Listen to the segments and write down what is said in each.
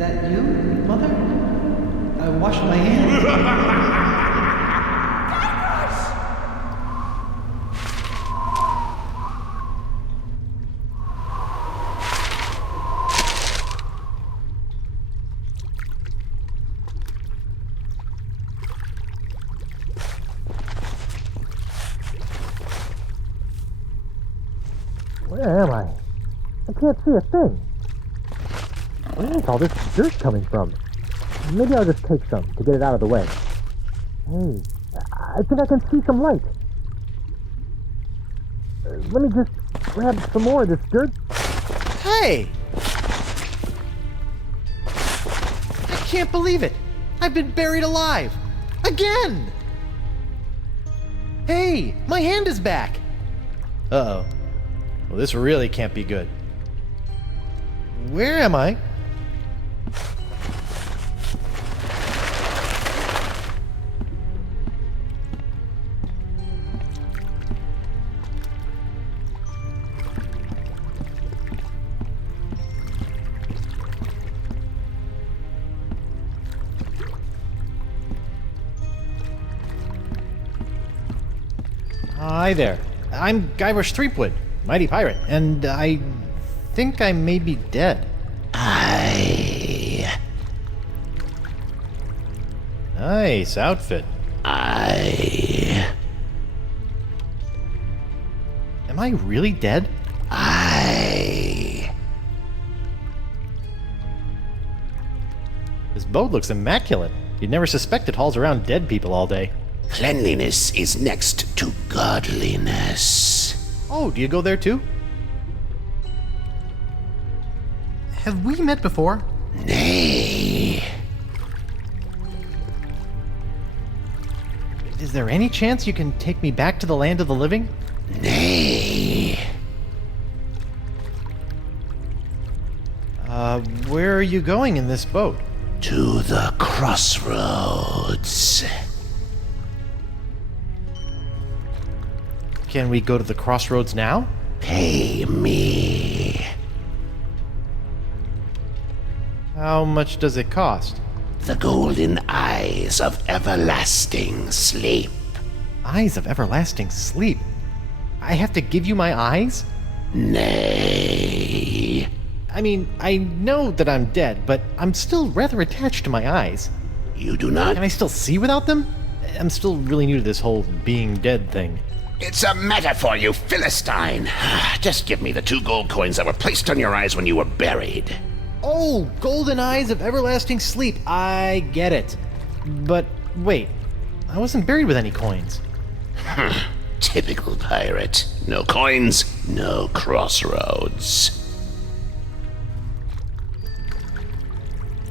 that you, Mother? I washed my hands. Where am I? I can't see a thing. Where is all this dirt coming from? Maybe I'll just take some to get it out of the way. Hey, I think I can see some light. Let me just grab some more of this dirt. Hey! I can't believe it! I've been buried alive! Again! Hey! My hand is back! Uh-oh. Well, this really can't be good. Where am I? Hi there. I'm Guybrush Threepwood, mighty pirate, and I think I may be dead. Nice outfit. Am I really dead? This boat looks immaculate. You'd never suspect it hauls around dead people all day. Cleanliness is next to godliness. Oh, do you go there too? Have we met before? Nay. Is there any chance you can take me back to the land of the living? Nay. Where are you going in this boat? To the crossroads. Can we go to the crossroads now? Pay me. How much does it cost? The golden eyes of everlasting sleep. Eyes of everlasting sleep? I have to give you my eyes? Nay. I mean, I know that I'm dead, but I'm still rather attached to my eyes. You do not? Can I still see without them? I'm still really new to this whole being dead thing. It's a metaphor, you Philistine. Just give me the 2 gold coins that were placed on your eyes when you were buried. Oh, golden eyes of everlasting sleep. I get it. But wait, I wasn't buried with any coins. Typical pirate. No coins, no crossroads.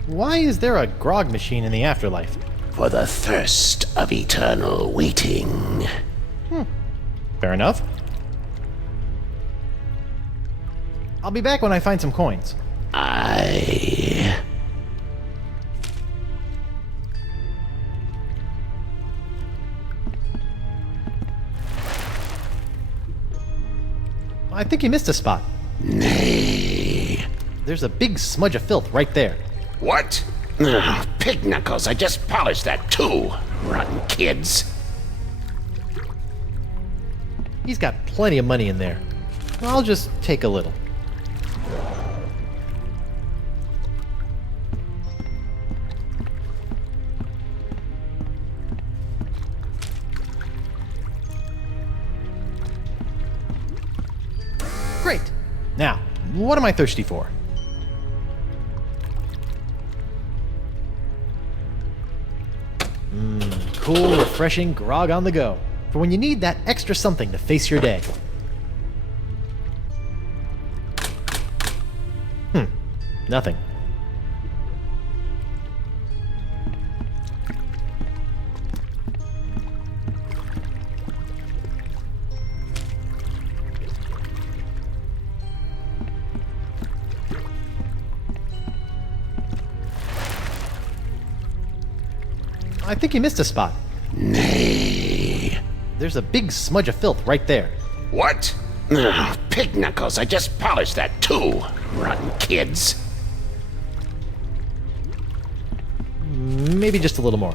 Why is there a grog machine in the afterlife? For the thirst of eternal waiting. Fair enough. I'll be back when I find some coins. I think you missed a spot. Nay. There's a big smudge of filth right there. What? Pig knuckles, I just polished that too. Rotten kids. He's got plenty of money in there. I'll just take a little. Great. Now, what am I thirsty for? Cool, refreshing grog on the go. For when you need that extra something to face your day. Nothing. I think you missed a spot. Nay. There's a big smudge of filth right there. What? Pig knuckles, I just polished that too. Rotten kids. maybe just a little more.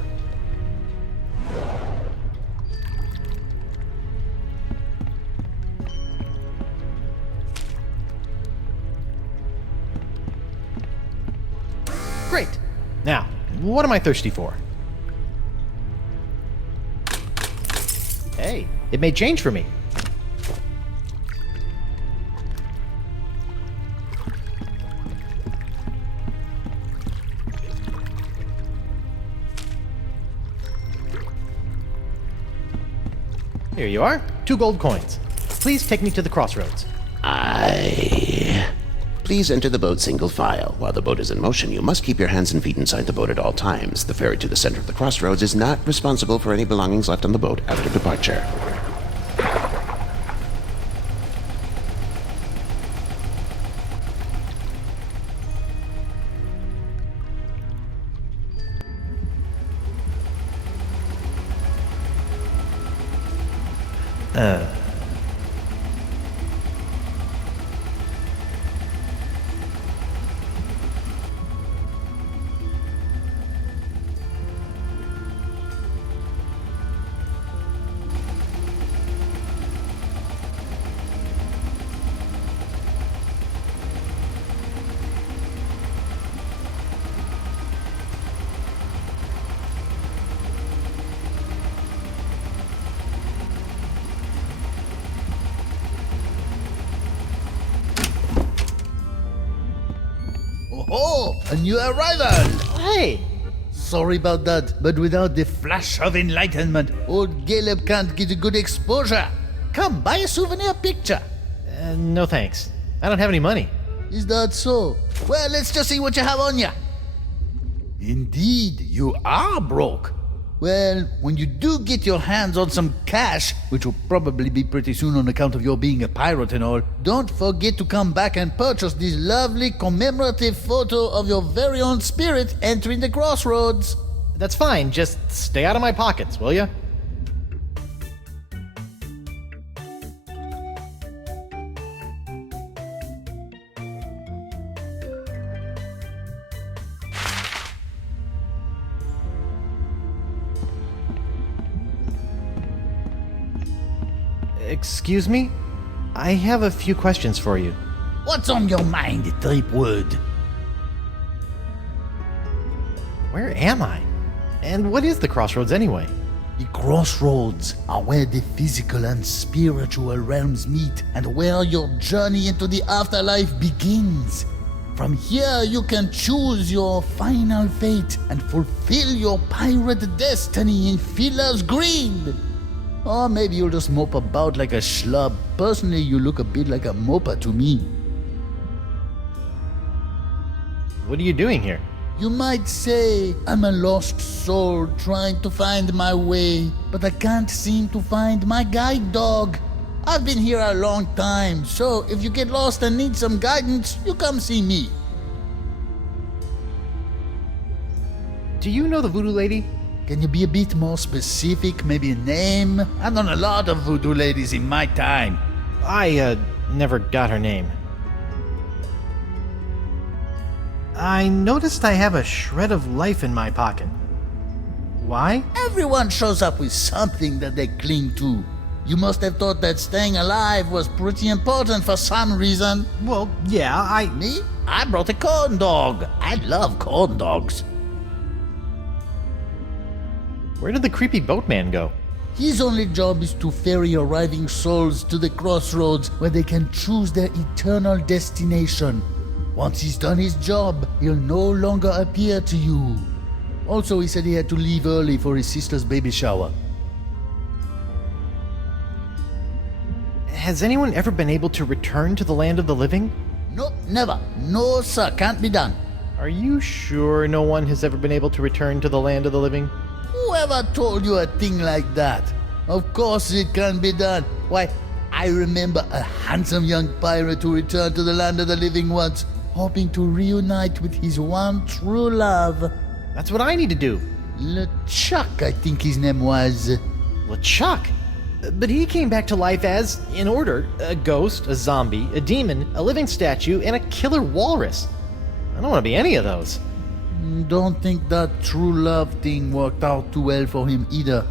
Great! Now, what am I thirsty for? Hey, it made change for me. Here you are, 2 gold coins. Please take me to the crossroads. Please enter the boat single file. While the boat is in motion, you must keep your hands and feet inside the boat at all times. The ferry to the center of the crossroads is not responsible for any belongings left on the boat after departure. Oh, a new arrival! Hey! Sorry about that, but without the flash of enlightenment, old Caleb can't get a good exposure. Come, buy a souvenir picture. No thanks. I don't have any money. Is that so? Well, let's just see what you have on you. Indeed, you are broke. Well, when you do get your hands on some cash, which will probably be pretty soon on account of your being a pirate and all, don't forget to come back and purchase this lovely commemorative photo of your very own spirit entering the crossroads. That's fine, just stay out of my pockets, will ya? Excuse me? I have a few questions for you. What's on your mind, Threepwood? Where am I? And what is the crossroads anyway? The crossroads are where the physical and spiritual realms meet and where your journey into the afterlife begins. From here, you can choose your final fate and fulfill your pirate destiny in Filler's Green. Or maybe you'll just mope about like a schlub. Personally, you look a bit like a moper to me. What are you doing here? You might say I'm a lost soul trying to find my way, but I can't seem to find my guide dog. I've been here a long time, so if you get lost and need some guidance, you come see me. Do you know the voodoo lady? Can you be a bit more specific? Maybe a name? I've known a lot of voodoo ladies in my time. I, never got her name. I noticed I have a shred of life in my pocket. Why? Everyone shows up with something that they cling to. You must have thought that staying alive was pretty important for some reason. Well, yeah, Me? I brought a corn dog. I love corn dogs. Where did the creepy boatman go? His only job is to ferry arriving souls to the crossroads where they can choose their eternal destination. Once he's done his job, he'll no longer appear to you. Also, he said he had to leave early for his sister's baby shower. Has anyone ever been able to return to the land of the living? Nope, never. No, sir, can't be done. Are you sure no one has ever been able to return to the land of the living? Whoever told you a thing like that? Of course it can be done. Why, I remember a handsome young pirate who returned to the land of the living once, hoping to reunite with his one true love. That's what I need to do. LeChuck, I think his name was. LeChuck? But he came back to life as, in order, a ghost, a zombie, a demon, a living statue, and a killer walrus. I don't want to be any of those. Don't think that true love thing worked out too well for him either.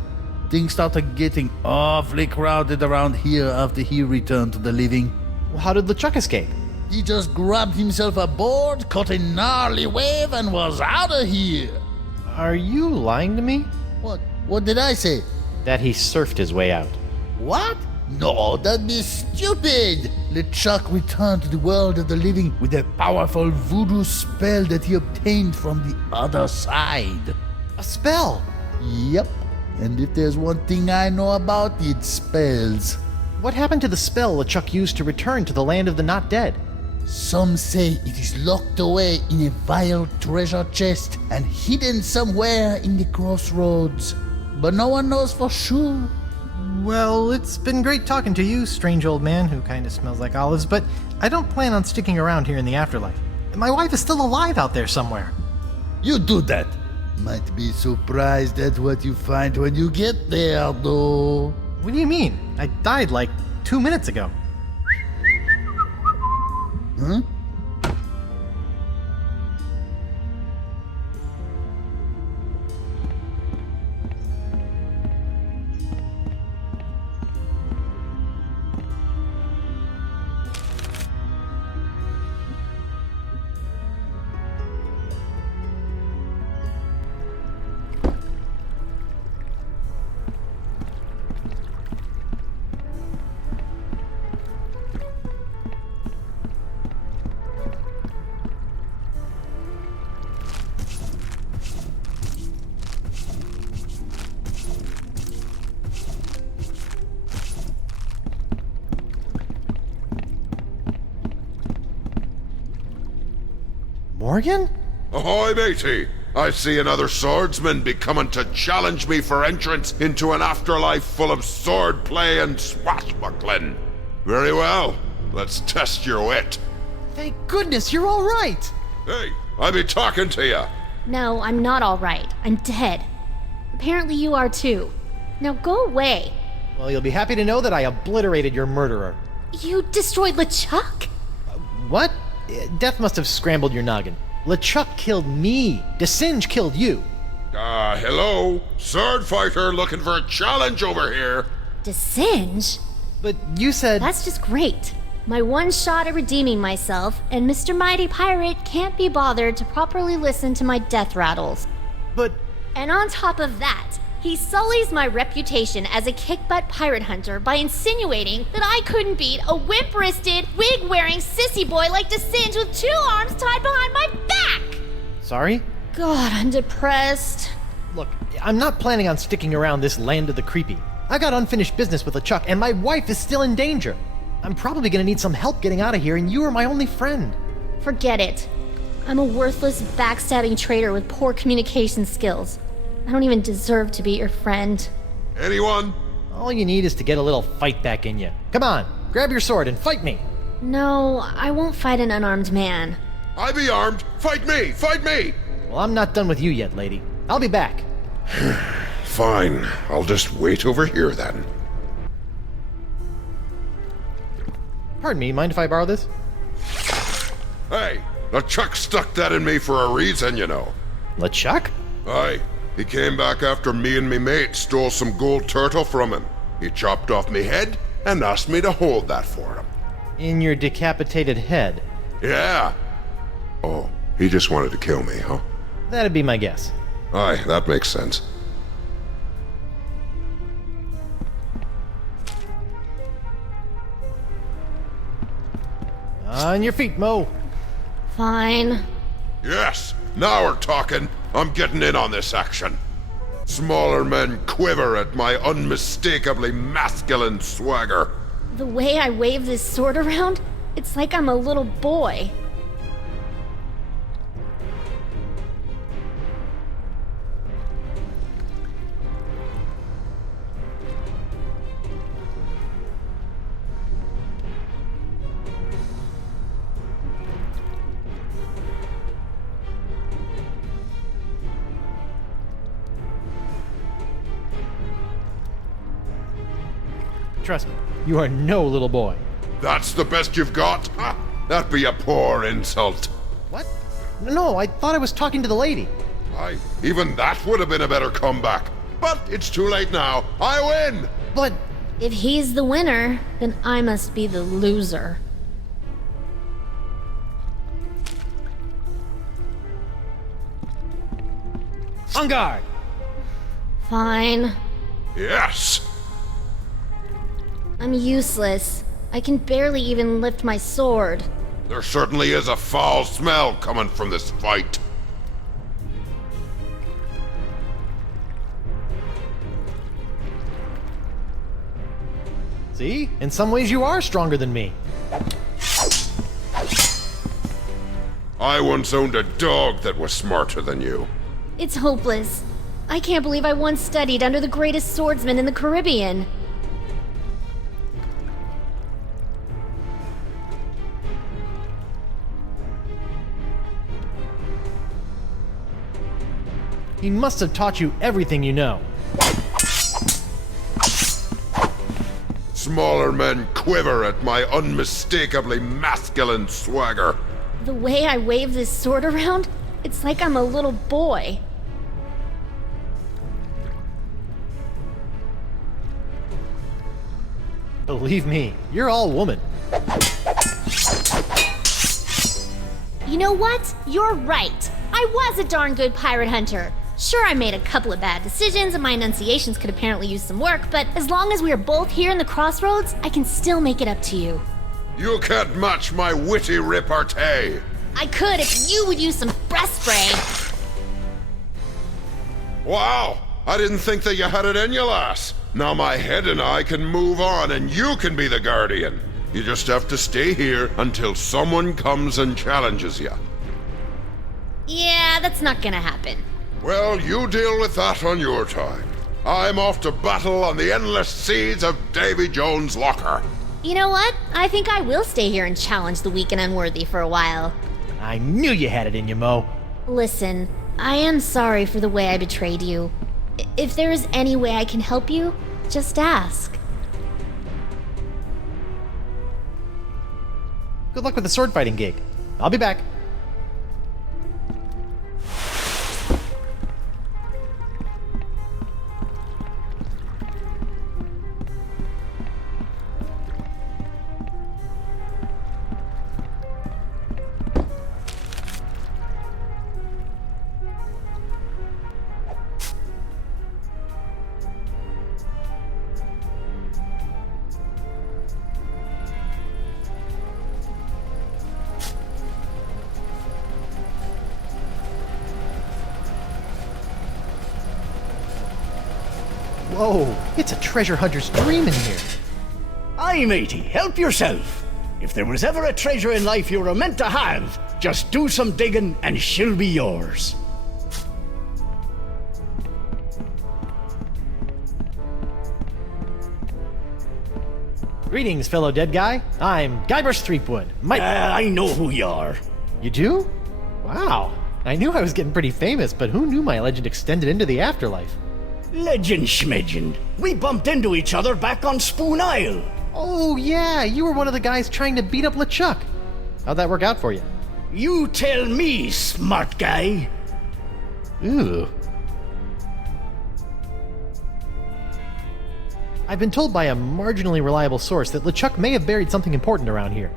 Things started getting awfully crowded around here after he returned to the living. Well, how did LeChuck escape? He just grabbed himself a board, caught a gnarly wave, and was out of here. Are you lying to me? What did I say? That he surfed his way out. What? No, that'd be stupid! LeChuck returned to the world of the living with a powerful voodoo spell that he obtained from the other side. A spell! Yep. And if there's one thing I know about, it's spells. What happened to the spell LeChuck used to return to the land of the not dead? Some say it is locked away in a vile treasure chest and hidden somewhere in the crossroads. But no one knows for sure. Well, it's been great talking to you, strange old man who kind of smells like olives, but I don't plan on sticking around here in the afterlife. My wife is still alive out there somewhere. You do that. Might be surprised at what you find when you get there, though. What do you mean? I died like 2 minutes ago. Huh? Morgan? Ahoy, matey! I see another swordsman be coming to challenge me for entrance into an afterlife full of swordplay and swashbuckling. Very well, let's test your wit. Thank goodness you're all right! Hey, I be talking to ya. No, I'm not all right. I'm dead. Apparently you are too. Now go away. Well, you'll be happy to know that I obliterated your murderer. You destroyed LeChuck? What? Death must have scrambled your noggin. LeChuck killed me. DeSinge killed you. Hello? Sword fighter looking for a challenge over here. DeSinge? But you said... That's just great. My one shot at redeeming myself, and Mr. Mighty Pirate can't be bothered to properly listen to my death rattles. But... And on top of that, he sullies my reputation as a kick-butt pirate hunter by insinuating that I couldn't beat a wimp-wristed, wig-wearing sissy boy like DeSinge with 2 arms tied behind my back! Sorry? God, I'm depressed. Look, I'm not planning on sticking around this land of the creepy. I got unfinished business with LeChuck, and my wife is still in danger. I'm probably gonna need some help getting out of here, and you are my only friend. Forget it. I'm a worthless, backstabbing traitor with poor communication skills. I don't even deserve to be your friend. Anyone? All you need is to get a little fight back in you. Come on, grab your sword and fight me. No, I won't fight an unarmed man. I be armed. Fight me! Fight me! Well, I'm not done with you yet, lady. I'll be back. Fine. I'll just wait over here then. Pardon me, mind if I borrow this? Hey, LeChuck stuck that in me for a reason, you know. LeChuck? Aye. He came back after me and me mate stole some gold turtle from him. He chopped off me head and asked me to hold that for him. In your decapitated head. Yeah. Oh, he just wanted to kill me, huh? That'd be my guess. Aye, that makes sense. On your feet, Mo. Fine. Yes, now we're talking. I'm getting in on this action. Smaller men quiver at my unmistakably masculine swagger. The way I wave this sword around, it's like I'm a little boy. Trust me, you are no little boy. That's the best you've got? Ha! That'd be a poor insult. What? No, I thought I was talking to the lady. Aye, even that would have been a better comeback. But it's too late now. I win! But If he's the winner, then I must be the loser. on guard! Fine. Yes! I'm useless. I can barely even lift my sword. There certainly is a foul smell coming from this fight. See? In some ways you are stronger than me. I once owned a dog that was smarter than you. It's hopeless. I can't believe I once studied under the greatest swordsman in the Caribbean. He must have taught you everything you know. Smaller men quiver at my unmistakably masculine swagger. The way I wave this sword around, it's like I'm a little boy. Believe me, you're all woman. You know what? You're right. I was a darn good pirate hunter. Sure, I made a couple of bad decisions and my enunciations could apparently use some work, but as long as we are both here in the crossroads, I can still make it up to you. You can't match my witty repartee. I could if you would use some breath spray. Wow, I didn't think that you had it in you, lass. Now my head and I can move on and you can be the guardian. You just have to stay here until someone comes and challenges you. Yeah, that's not gonna happen. Well, you deal with that on your time. I'm off to battle on the endless seas of Davy Jones' locker. You know what? I think I will stay here and challenge the weak and unworthy for a while. I knew you had it in you, Mo. Listen, I am sorry for the way I betrayed you. If there is any way I can help you, just ask. Good luck with the sword fighting gig. I'll be back. Whoa, it's a treasure hunter's dream in here. Aye, matey, help yourself. If there was ever a treasure in life you were meant to have, just do some digging and she'll be yours. Greetings, fellow dead guy. I'm Guybrush Threepwood. I know who you are. You do? Wow. I knew I was getting pretty famous, but who knew my legend extended into the afterlife? Legend schmegend. We bumped into each other back on Spoon Isle. Oh, yeah, you were one of the guys trying to beat up LeChuck. How'd that work out for you? You tell me, smart guy. Ooh. I've been told by a marginally reliable source that LeChuck may have buried something important around here.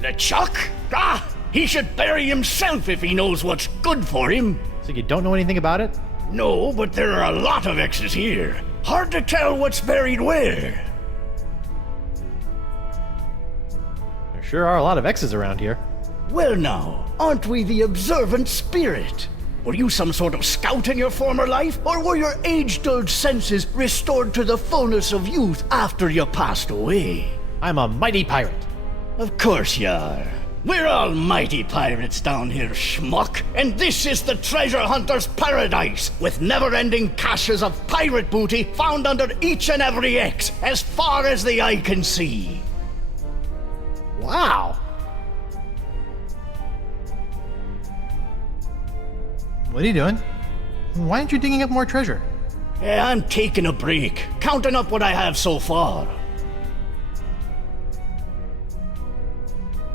LeChuck? Ah, he should bury himself if he knows what's good for him. So you don't know anything about it? No, but there are a lot of X's here. Hard to tell what's buried where. There sure are a lot of X's around here. Well now, aren't we the observant spirit? Were you some sort of scout in your former life, or were your age-dulled senses restored to the fullness of youth after you passed away? I'm a mighty pirate. Of course you are. We're all mighty pirates down here, schmuck, and this is the treasure hunter's paradise, with never-ending caches of pirate booty found under each and every X, as far as the eye can see. Wow. What are you doing? Why aren't you digging up more treasure? I'm taking a break, counting up what I have so far.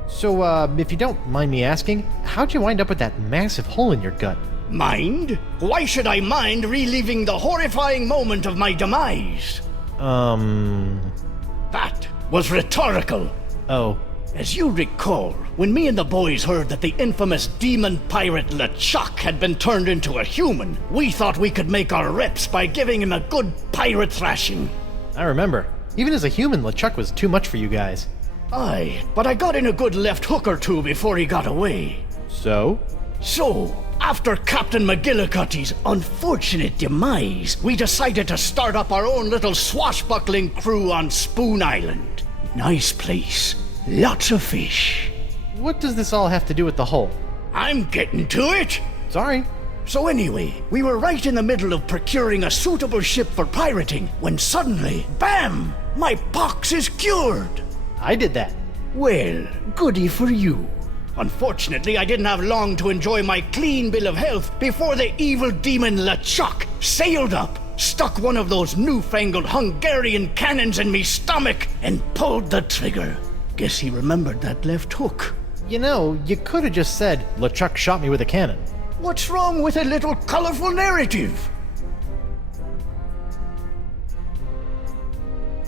So, if you don't mind me asking, how'd you wind up with that massive hole in your gut? Mind? Why should I mind reliving the horrifying moment of my demise? That was rhetorical. Oh. As you recall, when me and the boys heard that the infamous demon pirate LeChuck had been turned into a human, we thought we could make our reps by giving him a good pirate thrashing. I remember. Even as a human, LeChuck was too much for you guys. Aye, but I got in a good left hook or two before he got away. So? So, after Captain McGillicuddy's unfortunate demise, we decided to start up our own little swashbuckling crew on Spoon Island. Nice place. Lots of fish. What does this all have to do with the hole? I'm getting to it! Sorry. So anyway, we were right in the middle of procuring a suitable ship for pirating, when suddenly, bam! My pox is cured! I did that. Well, goody for you. Unfortunately, I didn't have long to enjoy my clean bill of health before the evil demon LeChuck sailed up, stuck one of those newfangled Hungarian cannons in me stomach, and pulled the trigger. Guess he remembered that left hook. You know, you could have just said, LeChuck shot me with a cannon. What's wrong with a little colorful narrative?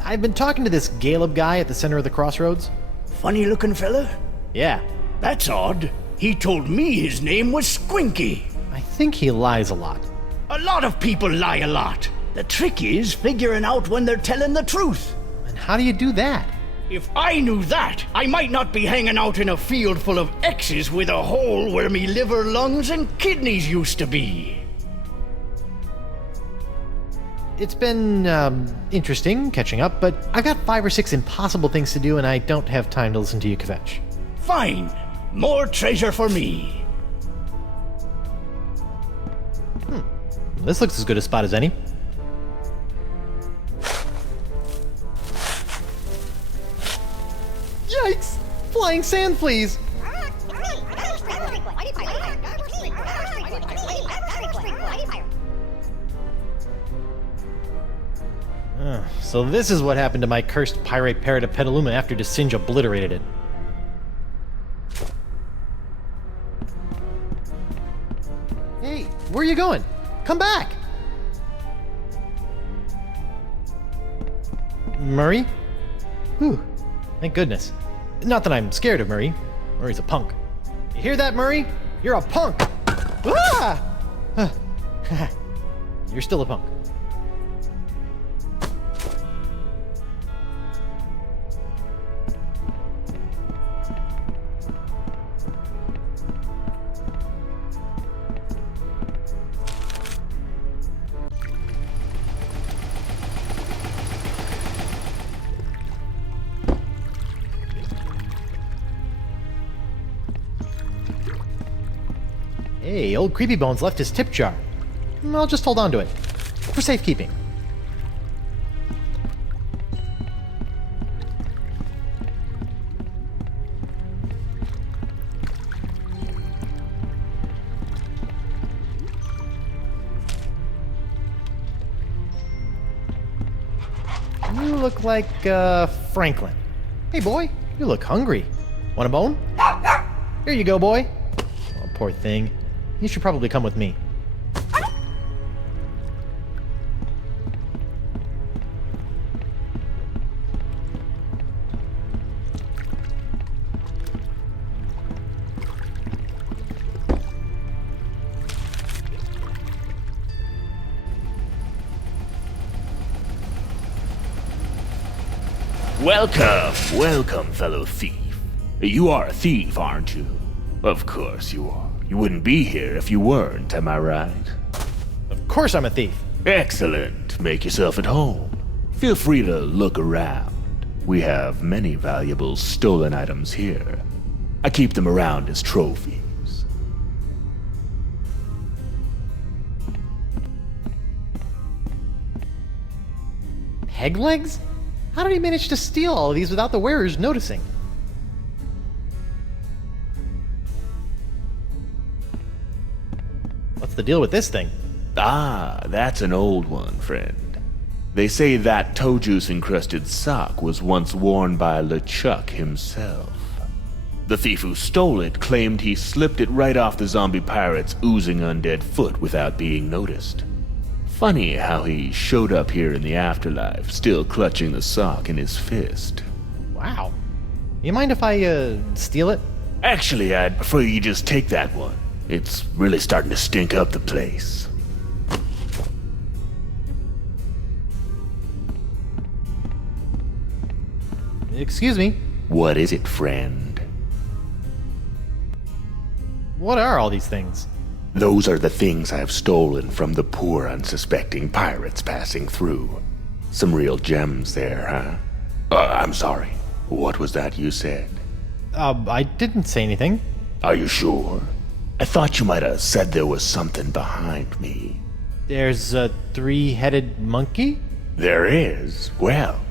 I've been talking to this Caleb guy at the center of the crossroads. Funny looking fella? Yeah. That's odd. He told me his name was Squinky. I think he lies a lot. A lot of people lie a lot. The trick is figuring out when they're telling the truth. And how do you do that? If I knew that, I might not be hanging out in a field full of X's with a hole where me liver, lungs, and kidneys used to be. It's been, interesting catching up, but I've got 5 or 6 impossible things to do and I don't have time to listen to you kvetch. Fine. More treasure for me. This looks as good a spot as any. Yikes! Flying sand fleas! So this is what happened to my cursed pirate parrot of Petaluma after Desinge obliterated it. Hey, where are you going? Come back! Murray? Whew, thank goodness. Not that I'm scared of Murray. Murray's a punk. You hear that, Murray? You're a punk! Ah! You're still a punk. Hey, old Creepy Bones left his tip jar. I'll just hold on to it. For safekeeping. You look like, Franklin. Hey, boy, you look hungry. Want a bone? Here you go, boy. Oh, poor thing. You should probably come with me. Welcome, fellow thief. You are a thief, aren't you? Of course you are. You wouldn't be here if you weren't, am I right? Of course I'm a thief. Excellent. Make yourself at home. Feel free to look around. We have many valuable stolen items here. I keep them around as trophies. Peg legs? How did he manage to steal all of these without the wearers noticing? What's the deal with this thing? Ah, that's an old one, friend. They say that toe juice encrusted sock was once worn by LeChuck himself. The thief who stole it claimed he slipped it right off the zombie pirate's oozing undead foot without being noticed. Funny how he showed up here in the afterlife, still clutching the sock in his fist. Wow. You mind if I, steal it? Actually, I'd prefer you just take that one. It's really starting to stink up the place. Excuse me. What is it, friend? What are all these things? Those are the things I've stolen from the poor, unsuspecting pirates passing through. Some real gems there, huh? I'm sorry. What was that you said? I didn't say anything. Are you sure? I thought you might have said there was something behind me. There's a three-headed monkey? There is? Well,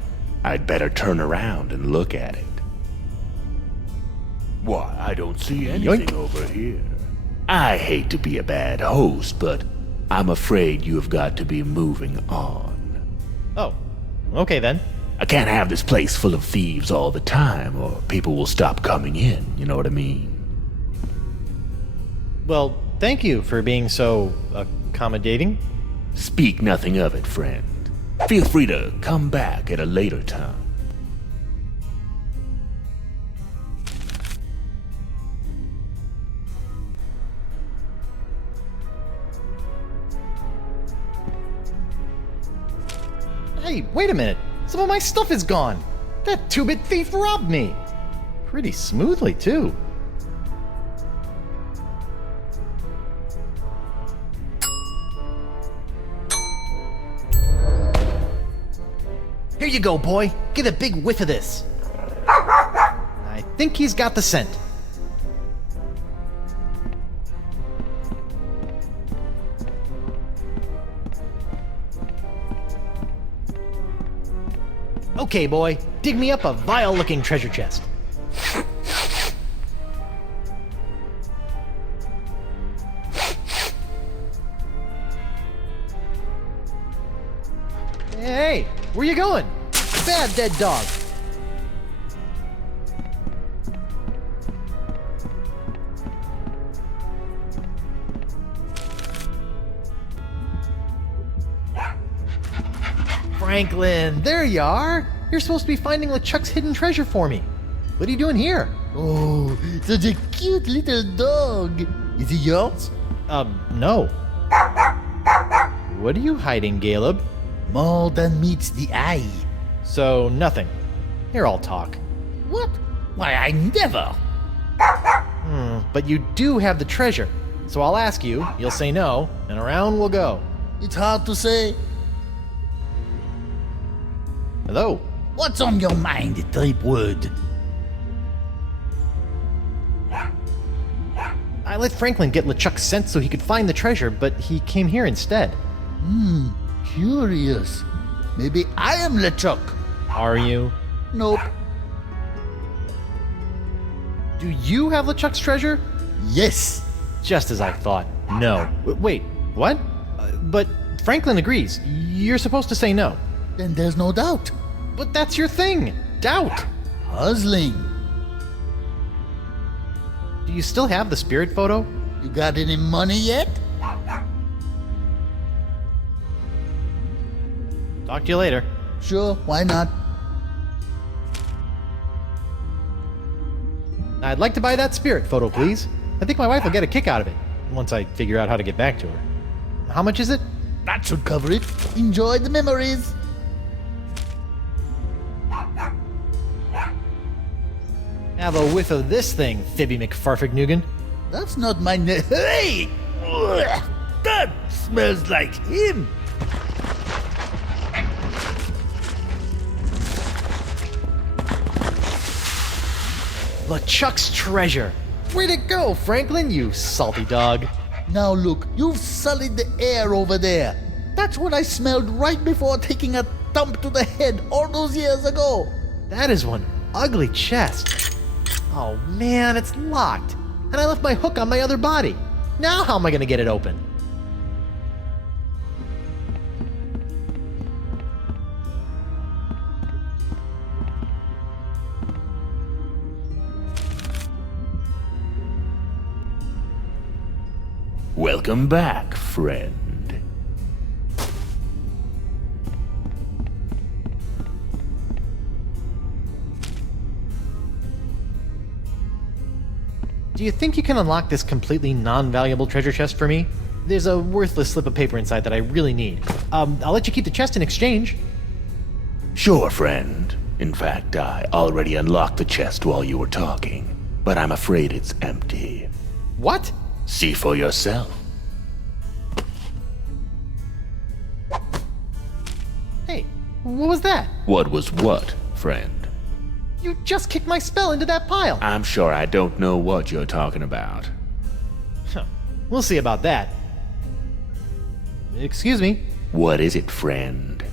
I'd better turn around and look at it. Why, I don't see anything Yoink. over here. I hate to be a bad host, but I'm afraid you've got to be moving on. Oh, okay then. I can't have this place full of thieves all the time, or people will stop coming in, you know what I mean? Well, thank you for being so accommodating. Speak nothing of it, friend. Feel free to come back at a later time. Hey, wait a minute. Some of my stuff is gone. That two-bit thief robbed me. Pretty smoothly, too. Here you go, boy. Get a big whiff of this. I think he's got the scent. Okay, boy. Dig me up a vile-looking treasure chest. Hey, where you going? Bad dead dog. Franklin, there you are. You're supposed to be finding LeChuck's hidden treasure for me. What are you doing here? Oh, such a cute little dog. Is he yours? No. What are you hiding, Caleb? More than meets the eye. So, nothing. Here, I'll talk. What? Why, I never. But you do have the treasure. So I'll ask you, you'll say no, and around we'll go. It's hard to say. Hello? What's on your mind, Threepwood? I let Franklin get LeChuck's scent so he could find the treasure, but he came here instead. Curious. Maybe I am LeChuck. Are you? Nope. Do you have LeChuck's treasure? Yes. Just as I thought. No. Wait, what? But Franklin agrees. You're supposed to say no. Then there's no doubt. But that's your thing. Doubt. Puzzling. Do you still have the spirit photo? You got any money yet? Talk to you later. Sure, why not? I'd like to buy that spirit photo, please. I think my wife will get a kick out of it, once I figure out how to get back to her. How much is it? That should cover it. Enjoy the memories. Have a whiff of this thing, Fibby McFarfignugan. That's not my name. Hey! Ugh, that smells like him. LeChuck's treasure. Where'd it go, Franklin, you salty dog? Now look, you've sullied the air over there. That's what I smelled right before taking a thump to the head all those years ago. That is one ugly chest. Oh man, it's locked. And I left my hook on my other body. Now how am I gonna get it open? Welcome back, friend. Do you think you can unlock this completely non-valuable treasure chest for me? There's a worthless slip of paper inside that I really need. I'll let you keep the chest in exchange. Sure, friend. In fact, I already unlocked the chest while you were talking, but I'm afraid it's empty. What? See for yourself. Hey, what was that? What was what, friend? You just kicked my spell into that pile. I'm sure I don't know what you're talking about. Huh. We'll see about that. Excuse me. What is it, friend?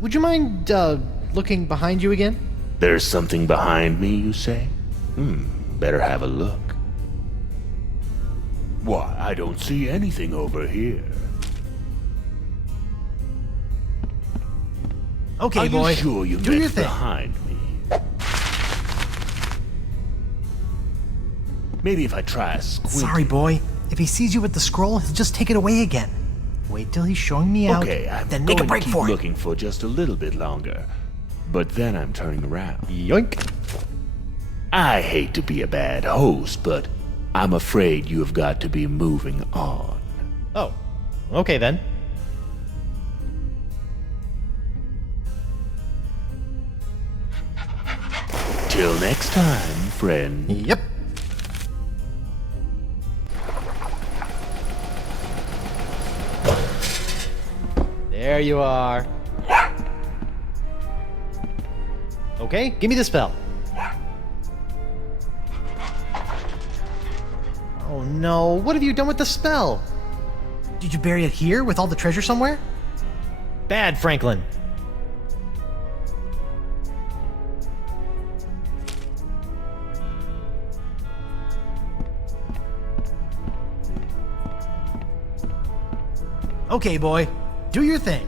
Would you mind, looking behind you again? There's something behind me, you say? Better have a look. Why, I don't see anything over here. Okay, Are boy. you sure you do meant your thing. behind me? Maybe if I try squinting. Sorry, boy. If he sees you with the scroll, he'll just take it away again. Wait till he's showing me out, Okay, I'm then going make a break to keep for it. looking for just a little bit longer. But then I'm turning around. Yoink. I hate to be a bad host, but I'm afraid you have got to be moving on. Oh, okay then. Till next time, friend. Yep. There you are. Okay, give me the spell. Oh no, what have you done with the spell? Did you bury it here with all the treasure somewhere? Bad, Franklin. Okay, boy. Do your thing.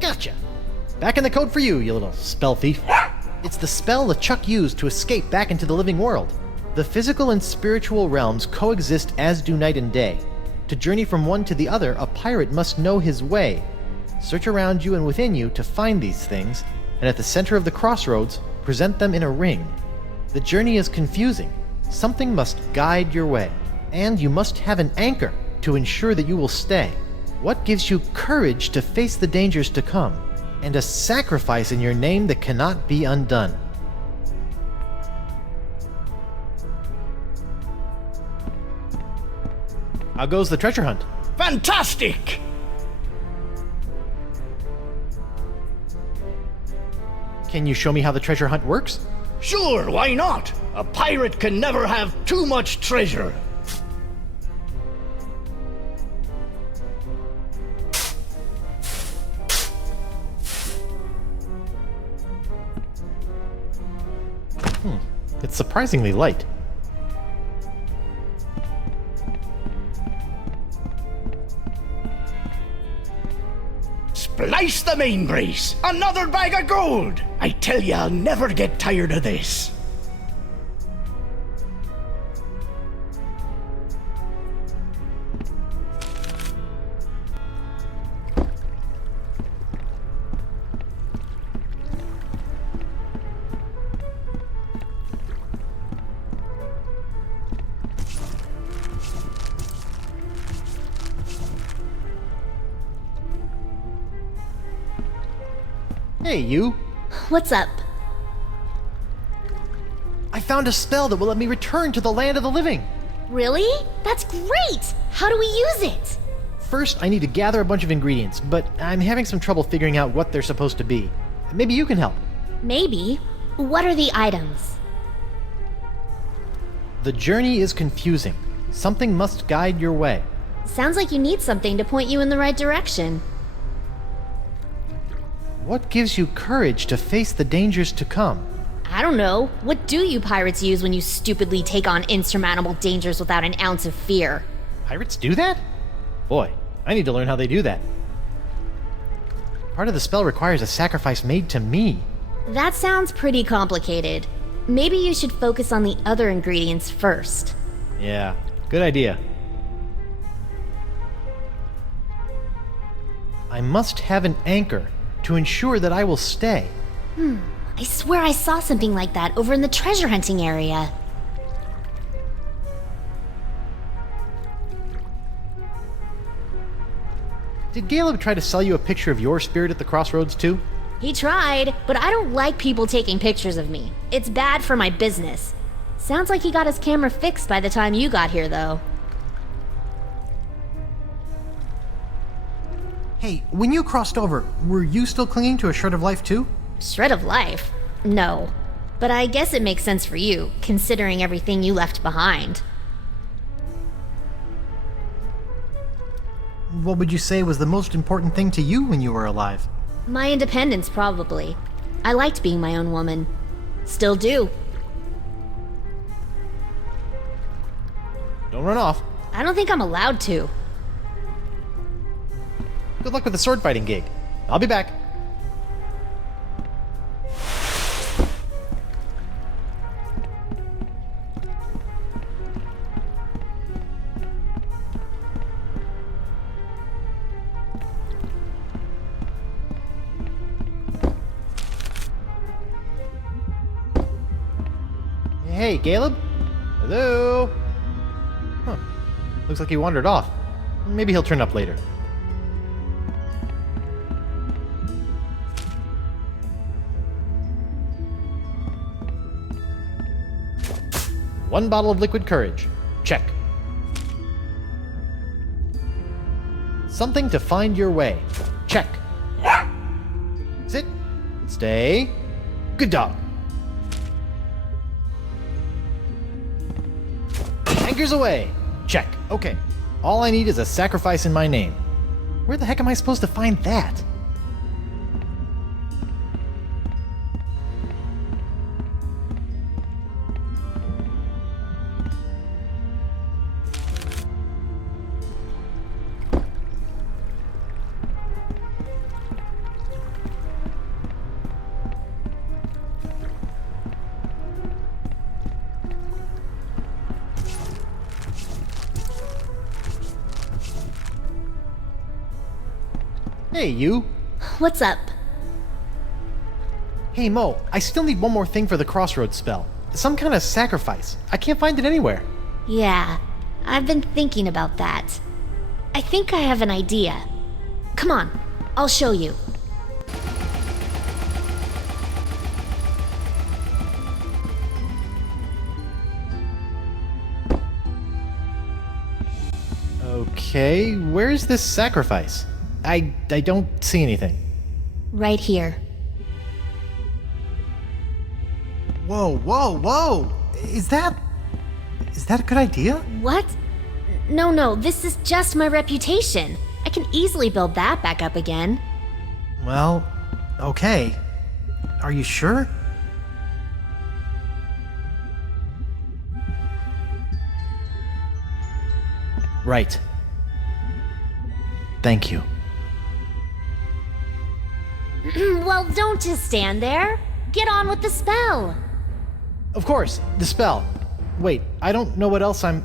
Gotcha. Back in the code for you, you little spell thief. It's the spell LeChuck used to escape back into the living world. The physical and spiritual realms coexist as do night and day. To journey from one to the other, a pirate must know his way. Search around you and within you to find these things, and at the center of the crossroads, present them in a ring. The journey is confusing. Something must guide your way, and you must have an anchor to ensure that you will stay. What gives you courage to face the dangers to come, and a sacrifice in your name that cannot be undone? How goes the treasure hunt? Fantastic! Can you show me how the treasure hunt works? Sure, why not? A pirate can never have too much treasure. It's surprisingly light. Splice the main brace! Another bag of gold! I tell you, I'll never get tired of this. Hey, you. What's up? I found a spell that will let me return to the land of the living. Really? That's great! How do we use it? First, I need to gather a bunch of ingredients, but I'm having some trouble figuring out what they're supposed to be. Maybe you can help. Maybe. What are the items? The journey is confusing. Something must guide your way. Sounds like you need something to point you in the right direction. What gives you courage to face the dangers to come? I don't know. What do you pirates use when you stupidly take on insurmountable dangers without an ounce of fear? Pirates do that? Boy, I need to learn how they do that. Part of the spell requires a sacrifice made to me. That sounds pretty complicated. Maybe you should focus on the other ingredients first. Yeah, good idea. I must have an anchor to ensure that I will stay. I swear I saw something like that over in the treasure hunting area. Did Caleb try to sell you a picture of your spirit at the crossroads too? He tried, but I don't like people taking pictures of me. It's bad for my business. Sounds like he got his camera fixed by the time you got here, though. Hey, when you crossed over, were you still clinging to a shred of life too? Shred of life? No. But I guess it makes sense for you, considering everything you left behind. What would you say was the most important thing to you when you were alive? My independence, probably. I liked being my own woman. Still do. Don't run off. I don't think I'm allowed to. Good luck with the sword fighting gig. I'll be back. Hey, Caleb? Hello? Huh. Looks like he wandered off. Maybe he'll turn up later. One bottle of liquid courage. Check. Something to find your way. Check. Sit. Stay. Good dog. Anchors away. Check. Okay. All I need is a sacrifice in my name. Where the heck am I supposed to find that? Hey, you. What's up? Hey, Mo, I still need one more thing for the crossroads spell. Some kind of sacrifice. I can't find it anywhere. Yeah, I've been thinking about that. I think I have an idea. Come on, I'll show you. Okay, where's this sacrifice? I don't see anything. Right here. Whoa, whoa, whoa! Is that a good idea? What? No, this is just my reputation. I can easily build that back up again. Well, okay. Are you sure? Right. Thank you. Well, don't just stand there. Get on with the spell. Of course, the spell. Wait, I don't know what else I'm...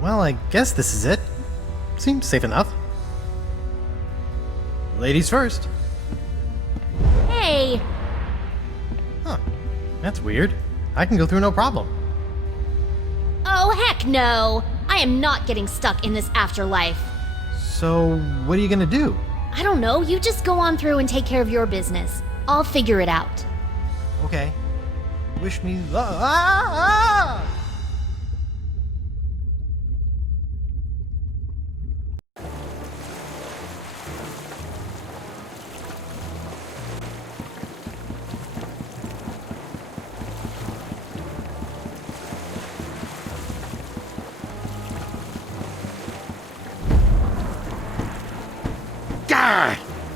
Well, I guess this is it. Seems safe enough. Ladies first. Hey! Huh. That's weird. I can go through no problem. Oh, heck no! I am not getting stuck in this afterlife. So, what are you gonna do? I don't know, you just go on through and take care of your business. I'll figure it out. Okay. Wish me luck. Ah!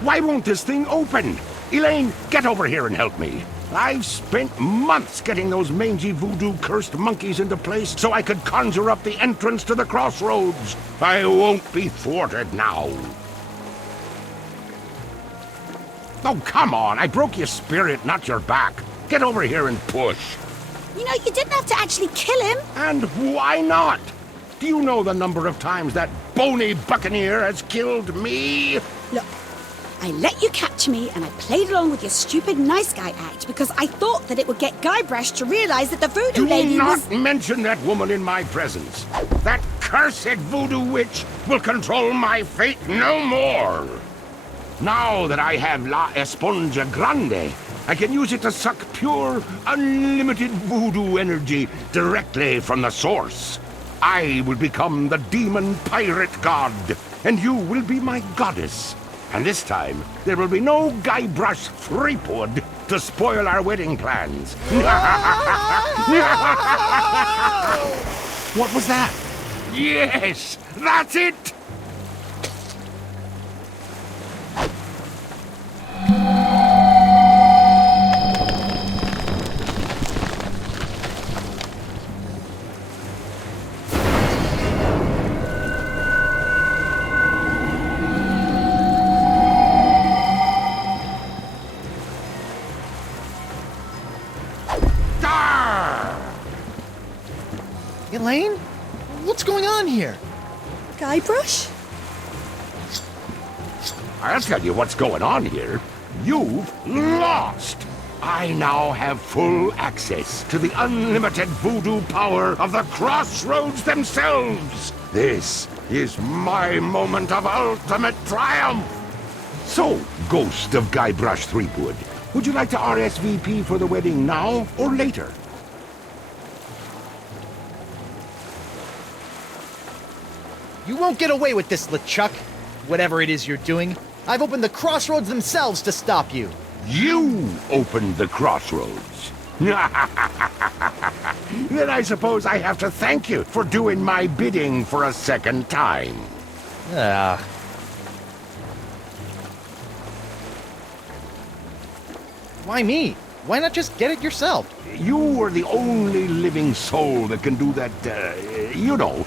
Why won't this thing open? Elaine, get over here and help me. I've spent months getting those mangy voodoo-cursed monkeys into place so I could conjure up the entrance to the crossroads. I won't be thwarted now. Oh, come on. I broke your spirit, not your back. Get over here and push. You know, you didn't have to actually kill him. And why not? Do you know the number of times that bony buccaneer has killed me? Look, I let you catch me and I played along with your stupid nice guy act because I thought that it would get Guybrush to realize that the voodoo lady Do not was... mention that woman in my presence. That cursed voodoo witch will control my fate no more. Now that I have La Esponja Grande, I can use it to suck pure, unlimited voodoo energy directly from the source. I will become the demon pirate god, and you will be my goddess. And this time, there will be no Guybrush Threepwood to spoil our wedding plans. What was that? Yes, that's it! Elaine? What's going on here? Guybrush? I'll tell you what's going on here. You've lost! I now have full access to the unlimited voodoo power of the crossroads themselves. This is my moment of ultimate triumph. So, Ghost of Guybrush Threepwood, would you like to RSVP for the wedding now or later? You won't get away with this, LeChuck. Whatever it is you're doing, I've opened the crossroads themselves to stop you. You opened the crossroads. Then I suppose I have to thank you for doing my bidding for a second time. Why me? Why not just get it yourself? You are the only living soul that can do that, you know.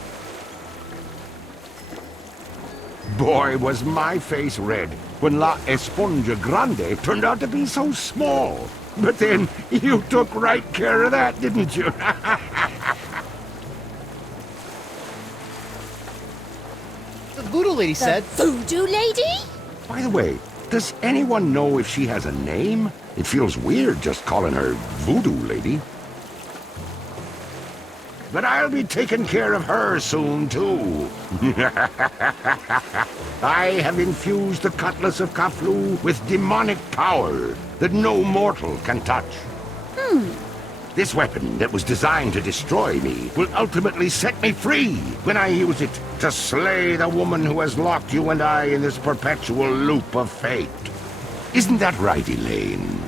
Boy, was my face red when La Esponja Grande turned out to be so small. But then, you took right care of that, didn't you? The voodoo lady said... Voodoo lady? By the way, does anyone know if she has a name? It feels weird just calling her Voodoo Lady. But I'll be taking care of her soon, too. I have infused the Cutlass of Kaflu with demonic power that no mortal can touch. This weapon that was designed to destroy me will ultimately set me free when I use it to slay the woman who has locked you and I in this perpetual loop of fate. Isn't that right, Elaine?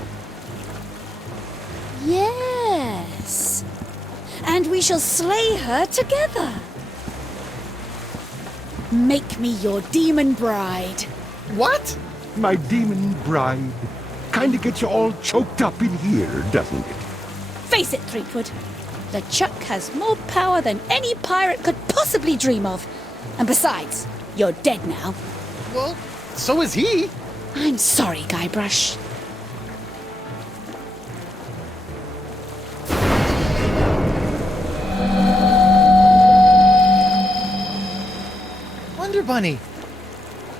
Yes. And we shall slay her together. Make me your demon bride. What? My demon bride. Kinda gets you all choked up in here, doesn't it? Face it, Threepwood. LeChuck has more power than any pirate could possibly dream of. And besides, you're dead now. Well, so is he. I'm sorry, Guybrush. Wonder Bunny.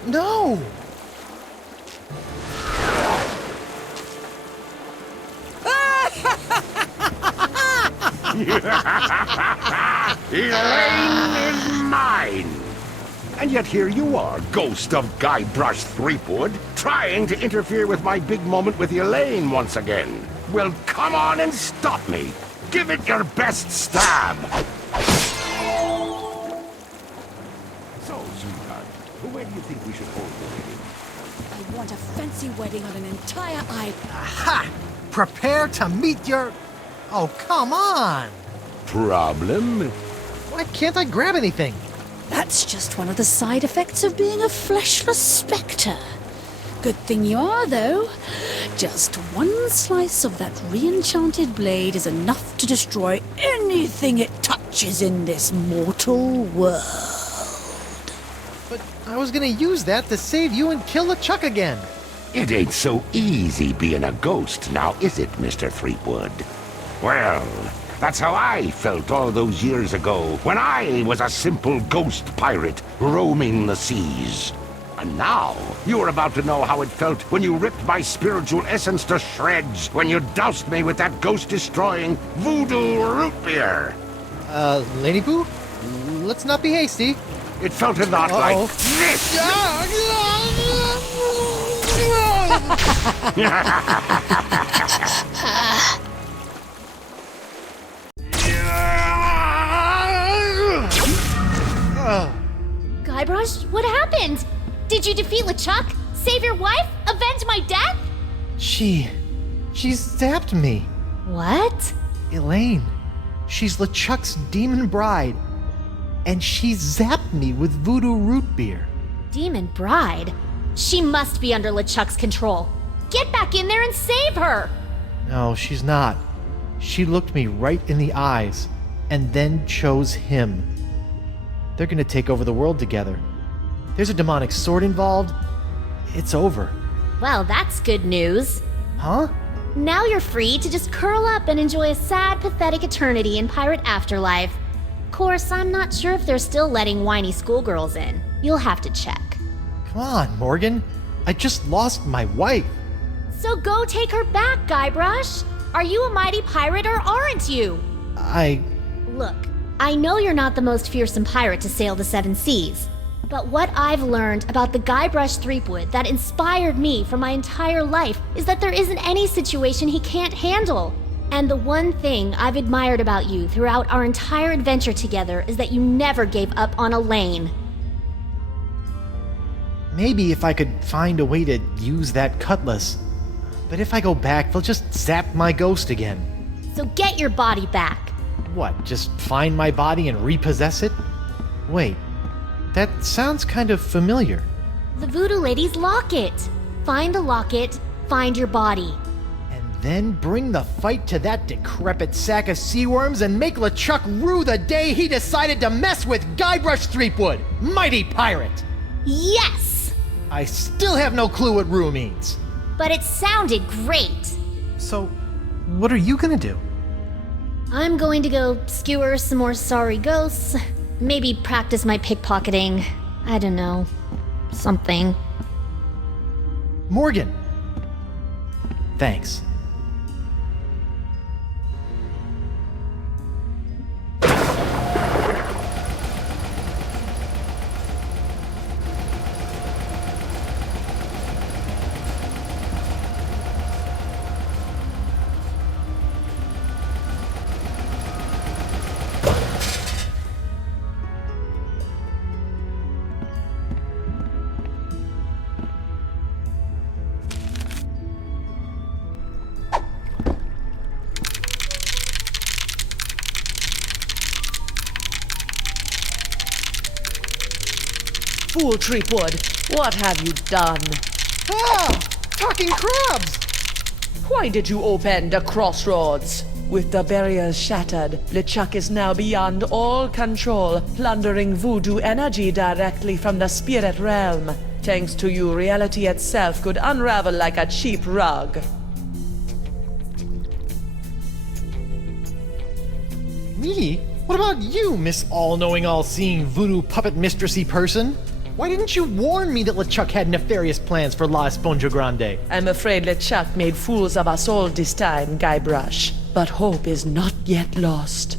No. Elaine is mine! And yet here you are, ghost of Guybrush Threepwood, trying to interfere with my big moment with Elaine once again. Well, come on and stop me. Give it your best stab. So, sweetheart, where do you think we should hold the wedding? I want a fancy wedding on an entire island. Aha! Prepare to meet your... Oh, come on! Problem? Why can't I grab anything? That's just one of the side effects of being a fleshless spectre. Good thing you are, though. Just one slice of that re-enchanted blade is enough to destroy anything it touches in this mortal world. But I was gonna use that to save you and kill LeChuck again. It ain't so easy being a ghost now, is it, Mr. Threepwood? Well, that's how I felt all those years ago, when I was a simple ghost pirate roaming the seas. And now, you're about to know how it felt when you ripped my spiritual essence to shreds, when you doused me with that ghost-destroying voodoo root beer. Lady Pooh? Let's not be hasty. It felt a lot like this. Guybrush, what happened? Did you defeat LeChuck? Save your wife? Avenge my death? She zapped me. What? Elaine. She's LeChuck's demon bride. And she zapped me with voodoo root beer. Demon bride? She must be under LeChuck's control. Get back in there and save her! No, she's not. She looked me right in the eyes and then chose him. They're gonna take over the world together. There's a demonic sword involved. It's over. Well, that's good news. Huh? Now you're free to just curl up and enjoy a sad, pathetic eternity in Pirate Afterlife. Of course, I'm not sure if they're still letting whiny schoolgirls in. You'll have to check. Come on, Morgan. I just lost my wife. So go take her back, Guybrush. Are you a mighty pirate or aren't you? Look, I know you're not the most fearsome pirate to sail the seven seas. But what I've learned about the Guybrush Threepwood that inspired me for my entire life is that there isn't any situation he can't handle. And the one thing I've admired about you throughout our entire adventure together is that you never gave up on Elaine. Maybe if I could find a way to use that cutlass. But if I go back, they'll just zap my ghost again. So get your body back. What, just find my body and repossess it? Wait, that sounds kind of familiar. The Voodoo Lady's locket. Find the locket, find your body. And then bring the fight to that decrepit sack of seaworms and make LeChuck rue the day he decided to mess with Guybrush Threepwood, mighty pirate! Yes! I still have no clue what rue means. But it sounded great. So, what are you gonna do? I'm going to go skewer some more sorry ghosts. Maybe practice my pickpocketing. I don't know. Something. Morgan! Thanks. Fool Threepwood, what have you done? Ah! Talking crabs! Why did you open the crossroads? With the barriers shattered, LeChuck is now beyond all control, plundering voodoo energy directly from the spirit realm. Thanks to you, reality itself could unravel like a cheap rug. Me? What about you, Miss All-Knowing, All-Seeing, Voodoo Puppet Mistressy person? Why didn't you warn me that LeChuck had nefarious plans for La Esponja Grande? I'm afraid LeChuck made fools of us all this time, Guybrush. But hope is not yet lost.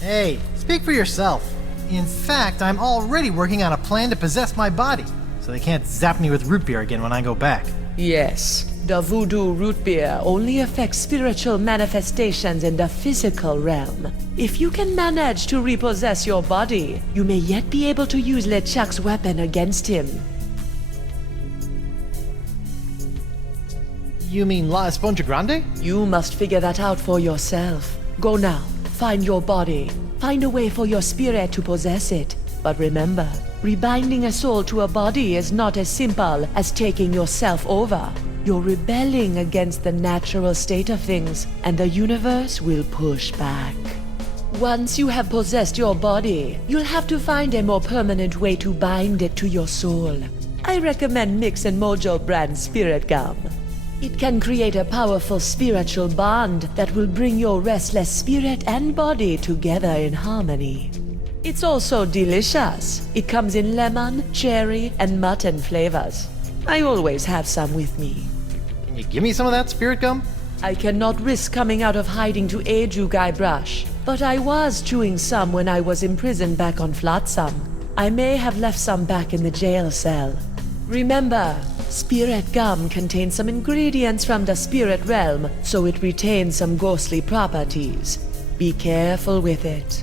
Hey, speak for yourself. In fact, I'm already working on a plan to possess my body, so they can't zap me with root beer again when I go back. Yes, the voodoo root beer only affects spiritual manifestations in the physical realm. If you can manage to repossess your body, you may yet be able to use LeChuck's weapon against him. You mean La Esponja Grande? You must figure that out for yourself. Go now, find your body. Find a way for your spirit to possess it. But remember, Rebinding a soul to a body is not as simple as taking yourself over. You're rebelling against the natural state of things, and the universe will push back. Once you have possessed your body, you'll have to find a more permanent way to bind it to your soul. I recommend Mix and Mojo brand spirit gum. It can create a powerful spiritual bond that will bring your restless spirit and body together in harmony. It's also delicious. It comes in lemon, cherry, and mutton flavors. I always have some with me. Can you give me some of that spirit gum? I cannot risk coming out of hiding to aid you, Guybrush, but I was chewing some when I was imprisoned back on Flotsam. I may have left some back in the jail cell. Remember, spirit gum contains some ingredients from the spirit realm, so it retains some ghostly properties. Be careful with it.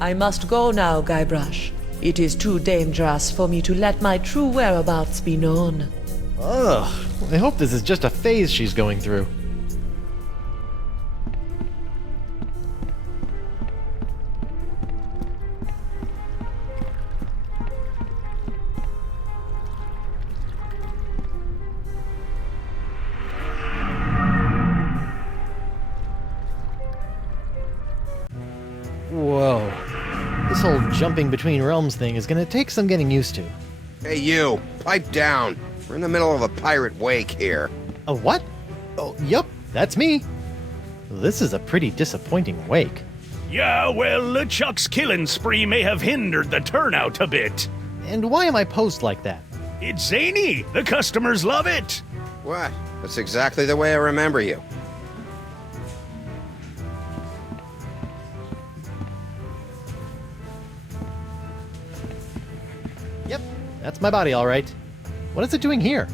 I must go now, Guybrush. It is too dangerous for me to let my true whereabouts be known. Ugh, I hope this is just a phase she's going through. Whoa. This whole jumping between realms thing is gonna take some getting used to. Hey you, pipe down. We're in the middle of a pirate wake here. A what? Oh, yup, that's me. This is a pretty disappointing wake. Yeah, well, LeChuck's killing spree may have hindered the turnout a bit. And why am I posed like that? It's zany. The customers love it. What? That's exactly the way I remember you. Yep, that's my body, all right. What is it doing here?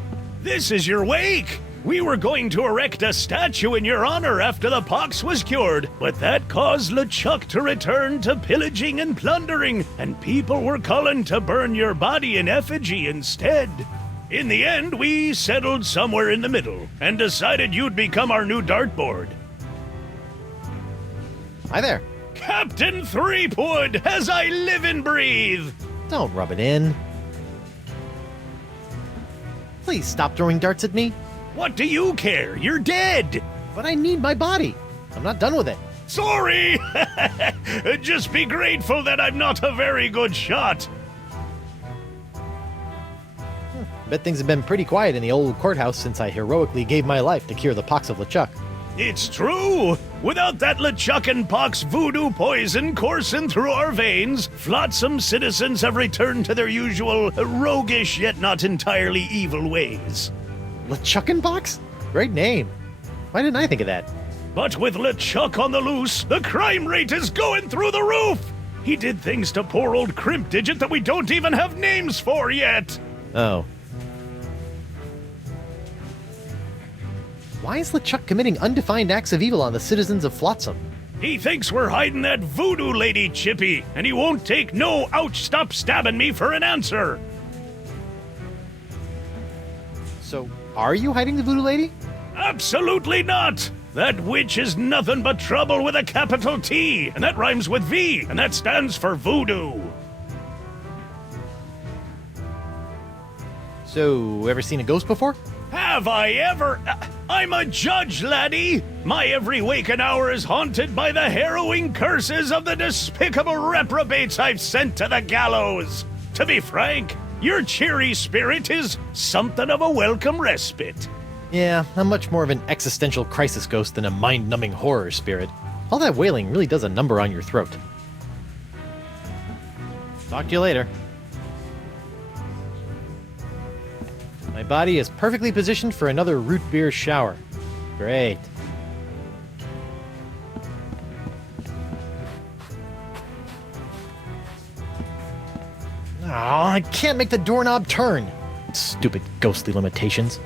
This is your wake. We were going to erect a statue in your honor after the pox was cured, but that caused LeChuck to return to pillaging and plundering, and people were calling to burn your body in effigy instead. In the end, we settled somewhere in the middle, and decided you'd become our new dartboard. Hi there. Captain Threepwood, as I live and breathe! Don't rub it in. Please stop throwing darts at me. What do you care? You're dead! But I need my body. I'm not done with it. Sorry! Just be grateful that I'm not a very good shot. Bet things have been pretty quiet in the old courthouse since I heroically gave my life to cure the pox of LeChuck. It's true! Without that LeChuck and pox voodoo poison coursing through our veins, Flotsam citizens have returned to their usual roguish yet not entirely evil ways. LeChuck and pox? Great name. Why didn't I think of that? But with LeChuck on the loose, the crime rate is going through the roof! He did things to poor old Crimp Digit that we don't even have names for yet! Oh. Why is LeChuck committing undefined acts of evil on the citizens of Flotsam? He thinks we're hiding that voodoo lady, Chippy, and he won't take no ouch stop stabbing me for an answer! So, are you hiding the voodoo lady? Absolutely not! That witch is nothing but trouble with a capital T, and that rhymes with V, and that stands for voodoo. So, ever seen a ghost before? Have I ever? I'm a judge, laddie! My every waking hour is haunted by the harrowing curses of the despicable reprobates I've sent to the gallows. To be frank, your cheery spirit is something of a welcome respite. Yeah, I'm much more of an existential crisis ghost than a mind-numbing horror spirit. All that wailing really does a number on your throat. Talk to you later. My body is perfectly positioned for another root beer shower. Great. Oh, I can't make the doorknob turn. Stupid ghostly limitations.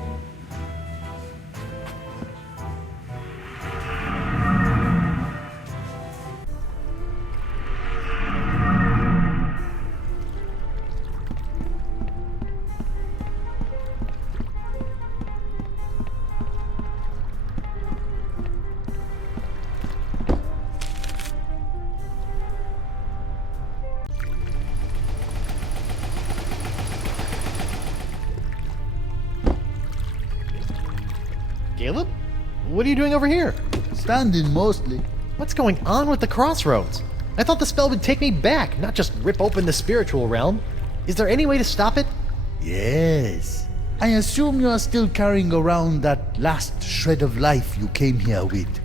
Caleb? What are you doing over here? Standing mostly. What's going on with the crossroads? I thought the spell would take me back, not just rip open the spiritual realm. Is there any way to stop it? Yes. I assume you are still carrying around that last shred of life you came here with.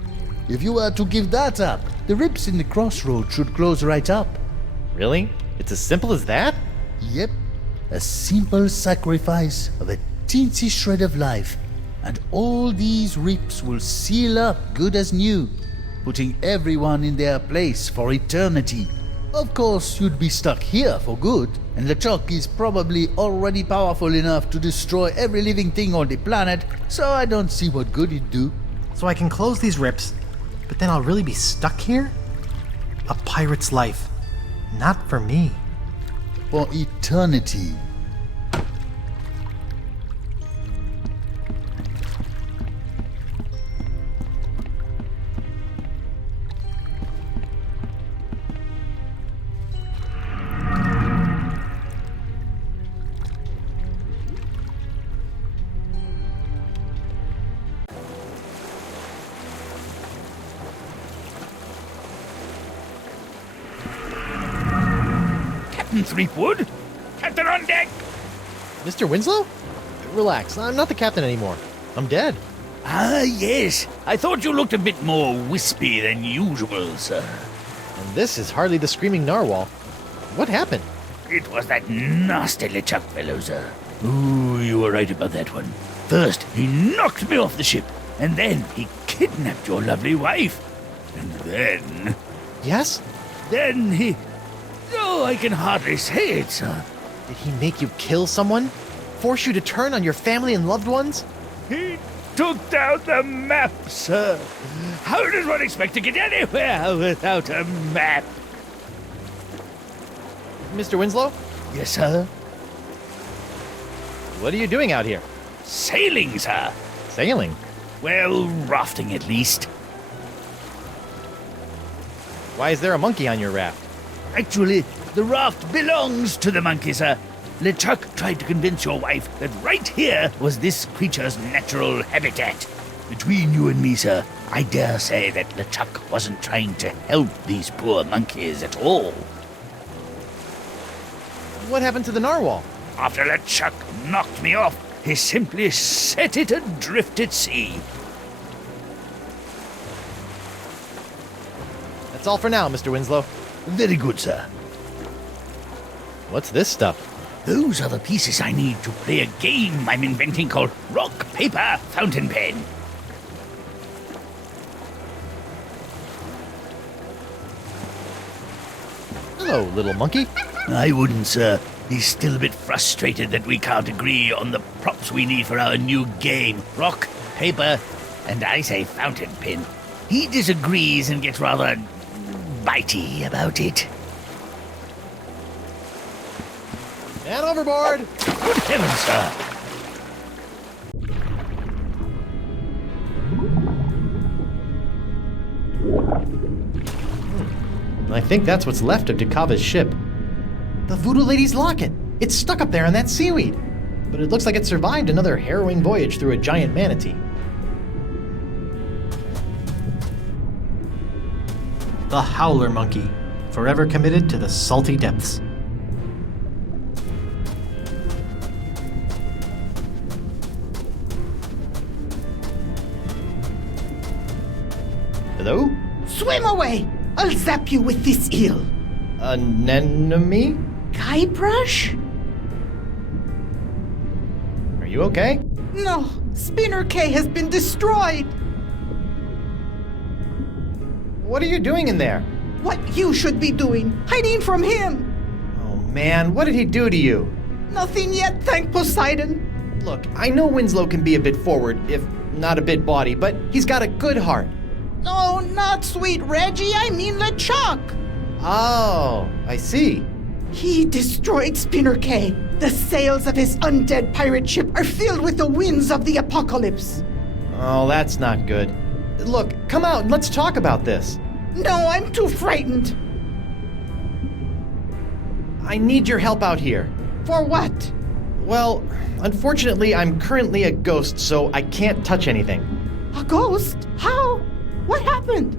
If you were to give that up, the rips in the crossroads should close right up. Really? It's as simple as that? Yep. A simple sacrifice of a teensy shred of life, and all these rips will seal up good as new, putting everyone in their place for eternity. Of course, you'd be stuck here for good, and LeChuck is probably already powerful enough to destroy every living thing on the planet, so I don't see what good it'd do. So I can close these rips, but then I'll really be stuck here? A pirate's life. Not for me. For eternity. Captain Threepwood? Captain on deck! Mr. Winslow? Relax, I'm not the captain anymore. I'm dead. Ah, yes. I thought you looked a bit more wispy than usual, sir. And this is hardly the screaming narwhal. What happened? It was that nasty LeChuck fellow, sir. Ooh, you were right about that one. First, he knocked me off the ship, and then he kidnapped your lovely wife. And then... Yes? Then he... Oh, I can hardly say it, sir. Did he make you kill someone? Force you to turn on your family and loved ones? He took down the map, sir. How does one expect to get anywhere without a map? Mr. Winslow? Yes, sir? What are you doing out here? Sailing, sir. Sailing? Well, rafting at least. Why is there a monkey on your raft? Actually, the raft belongs to the monkey, sir. LeChuck tried to convince your wife that right here was this creature's natural habitat. Between you and me, sir, I dare say that LeChuck wasn't trying to help these poor monkeys at all. What happened to the narwhal? After LeChuck knocked me off, he simply set it adrift at sea. That's all for now, Mr. Winslow. Very good, sir. What's this stuff? Those are the pieces I need to play a game I'm inventing called Rock, Paper, Fountain Pen. Hello, little monkey. I wouldn't, sir. He's still a bit frustrated that we can't agree on the props we need for our new game. Rock, paper, and I say fountain pen. He disagrees and gets rather bitey about it. And overboard! Good heavens, sir! I think that's what's left of Dakava's ship. The Voodoo Lady's locket! It's stuck up there in that seaweed! But it looks like it survived another harrowing voyage through a giant manatee. The Howler Monkey, forever committed to the salty depths. Hello? Swim away! I'll zap you with this eel. Anemone? Guybrush? Are you okay? No, Spinner K has been destroyed. What are you doing in there? What you should be doing, hiding from him. Oh man, what did he do to you? Nothing yet, thank Poseidon. Look, I know Winslow can be a bit forward, if not a bit bawdy, but he's got a good heart. No, not sweet Reggie, I mean LeChuck. Oh, I see. He destroyed Spinner K. The sails of his undead pirate ship are filled with the winds of the apocalypse. Oh, that's not good. Look, come out and let's talk about this. No, I'm too frightened. I need your help out here. For what? Well, unfortunately, I'm currently a ghost, so I can't touch anything. A ghost? How? What happened?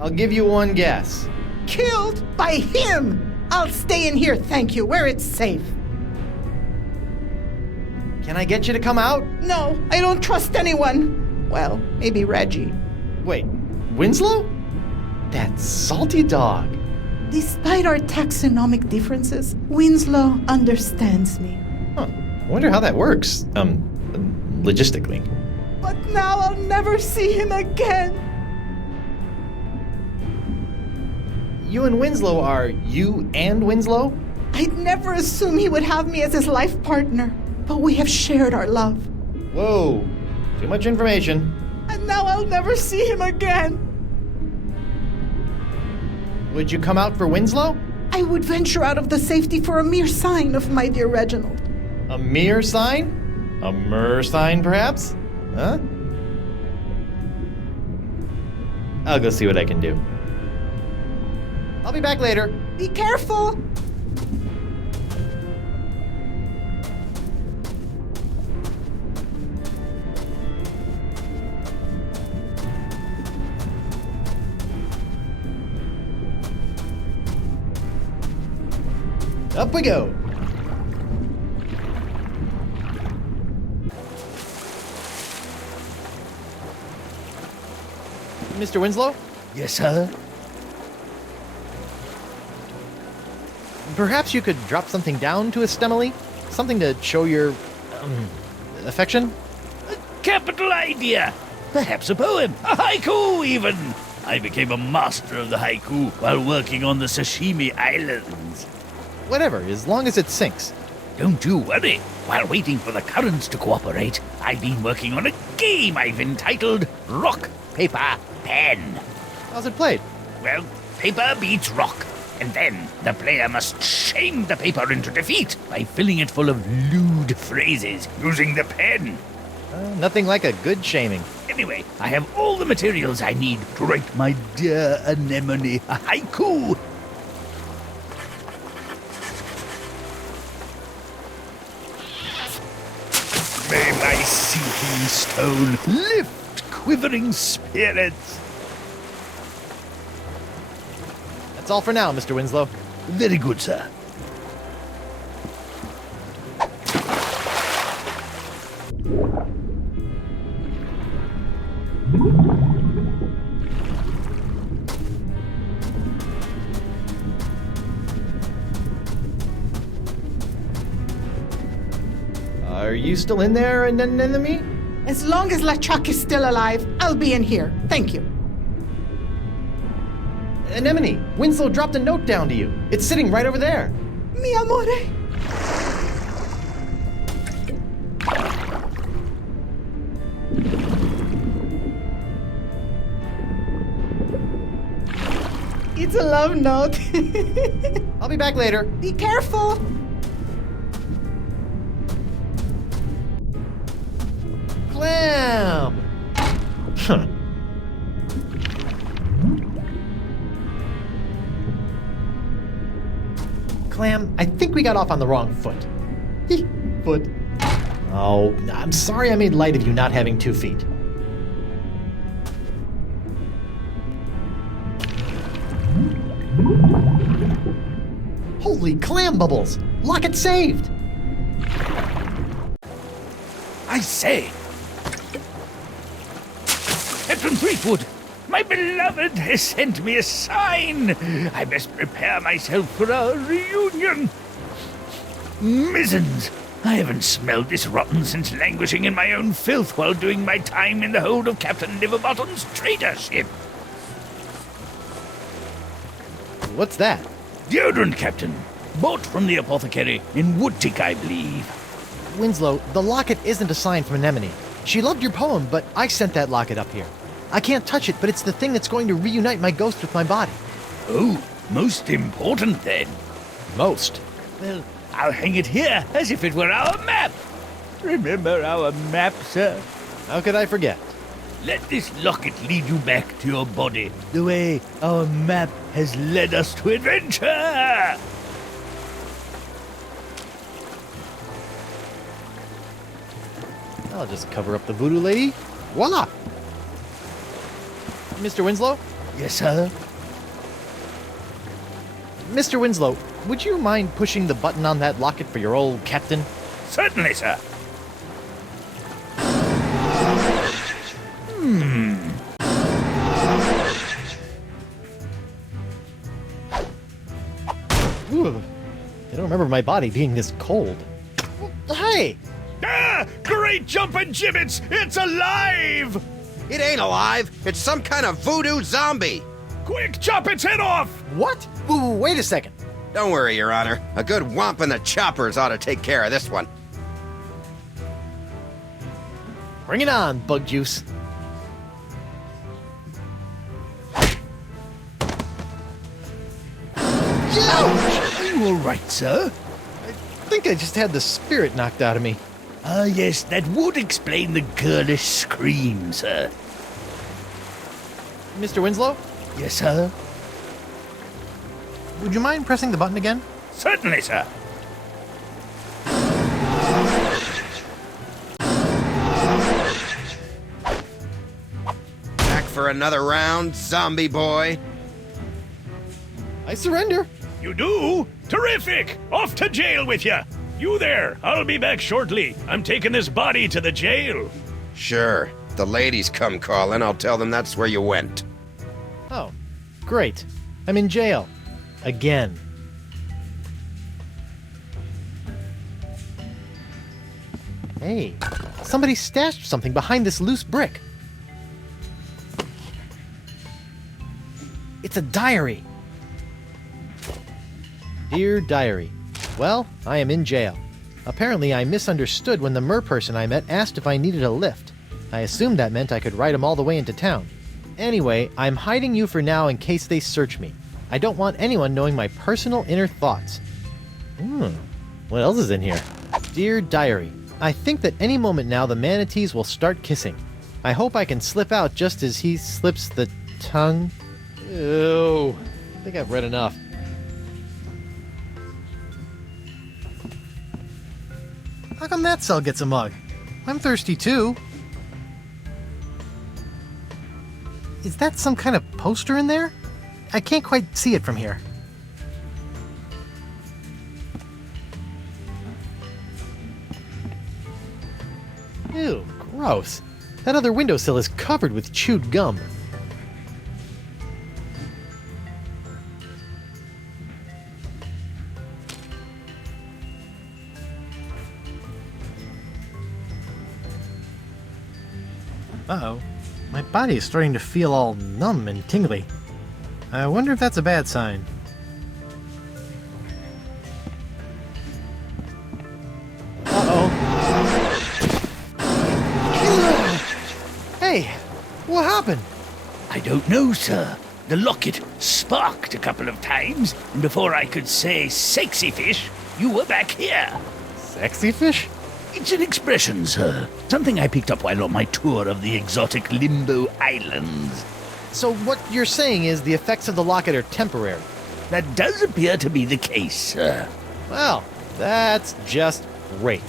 I'll give you one guess. Killed by him! I'll stay in here, thank you, where it's safe. Can I get you to come out? No, I don't trust anyone. Well, maybe Reggie. Wait, Winslow? That salty dog. Despite our taxonomic differences, Winslow understands me. Huh. I wonder how that works. Logistically. But now I'll never see him again. You and Winslow are you and Winslow? I'd never assume he would have me as his life partner, but we have shared our love. Whoa, too much information. And now I'll never see him again. Would you come out for Winslow? I would venture out of the safety for a mere sign of my dear Reginald. A mere sign? A mer sign, perhaps? Huh? I'll go see what I can do. I'll be back later. Be careful! Up we go. Mr. Winslow? Yes, sir? Perhaps you could drop something down to Estemily? Something to show your, affection? A capital idea! Perhaps a poem, a haiku even! I became a master of the haiku while working on the Sashimi Islands. Whatever, as long as it sinks. Don't you worry. While waiting for the currents to cooperate, I've been working on a game I've entitled Rock, Paper, Pen. How's it played? Well, paper beats rock, and then the player must shame the paper into defeat by filling it full of lewd phrases using the pen. Nothing like a good shaming. Anyway, I have all the materials I need to write my dear anemone a haiku. May my sinking stone lift quivering spirits. That's all for now, Mr. Winslow. Very good, sir. Are you still in there, anemone? As long as LeChuck is still alive, I'll be in here. Thank you. Anemone, Winslow dropped a note down to you. It's sitting right over there. Mi amore. It's a love note. I'll be back later. Be careful. Clam! Huh. Clam, I think we got off on the wrong foot. Foot. Oh, I'm sorry I made light of you not having 2 feet. Holy clam bubbles! Locket saved! I say, Captain Threepwood, my beloved has sent me a sign. I must prepare myself for our reunion. Mizzens, I haven't smelled this rotten since languishing in my own filth while doing my time in the hold of Captain Liverbottom's trader ship. What's that? Deodorant, Captain. Bought from the apothecary in Woodtick, I believe. Winslow, the locket isn't a sign from Anemone. She loved your poem, but I sent that locket up here. I can't touch it, but it's the thing that's going to reunite my ghost with my body. Oh, most important then. Most? Well, I'll hang it here as if it were our map. Remember our map, sir? How could I forget? Let this locket lead you back to your body, the way our map has led us to adventure. I'll just cover up the voodoo lady. Voila! Mr. Winslow? Yes, sir? Mr. Winslow, would you mind pushing the button on that locket for your old captain? Certainly, sir. Ooh, I don't remember my body being this cold. Hey! Ah! Great jumping gibbets! It's alive! It ain't alive. It's some kind of voodoo zombie. Quick, chop its head off! What? Ooh, wait a second. Don't worry, Your Honor. A good whomp in the choppers ought to take care of this one. Bring it on, bug juice. Ouch! Are you all right, sir? I think I just had the spirit knocked out of me. Ah, yes, that would explain the girlish scream, sir. Mr. Winslow? Yes, sir? Would you mind pressing the button again? Certainly, sir. Back for another round, zombie boy. I surrender. You do? Terrific! Off to jail with you! You there! I'll be back shortly. I'm taking this body to the jail. Sure. If the ladies come calling, I'll tell them that's where you went. Oh, great. I'm in jail. Again. Hey, somebody stashed something behind this loose brick. It's a diary. Dear Diary, well, I am in jail. Apparently I misunderstood when the merperson I met asked if I needed a lift. I assumed that meant I could ride him all the way into town. Anyway, I'm hiding you for now in case they search me. I don't want anyone knowing my personal inner thoughts. What else is in here? Dear Diary, I think that any moment now the manatees will start kissing. I hope I can slip out just as he slips the tongue. Ew. I think I've read enough. How come that cell gets a mug? I'm thirsty too. Is that some kind of poster in there? I can't quite see it from here. Ew, gross. That other windowsill is covered with chewed gum. Uh-oh. My body is starting to feel all numb and tingly. I wonder if that's a bad sign. Hey, what happened? I don't know, sir. The locket sparked a couple of times, and before I could say sexy fish, you were back here. Sexy fish? It's an expression, sir. Something I picked up while on my tour of the exotic Limbo Islands. So what you're saying is the effects of the locket are temporary? That does appear to be the case, sir. Well, that's just great.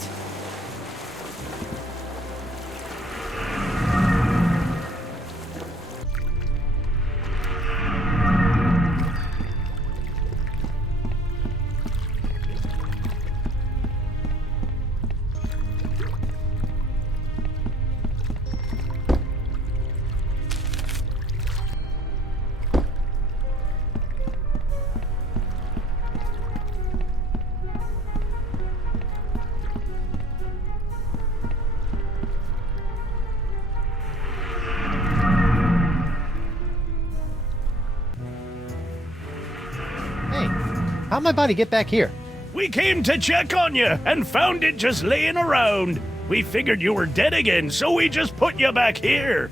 How'd my body get back here? We came to check on you and found it just laying around. We figured you were dead again, so we just put you back here.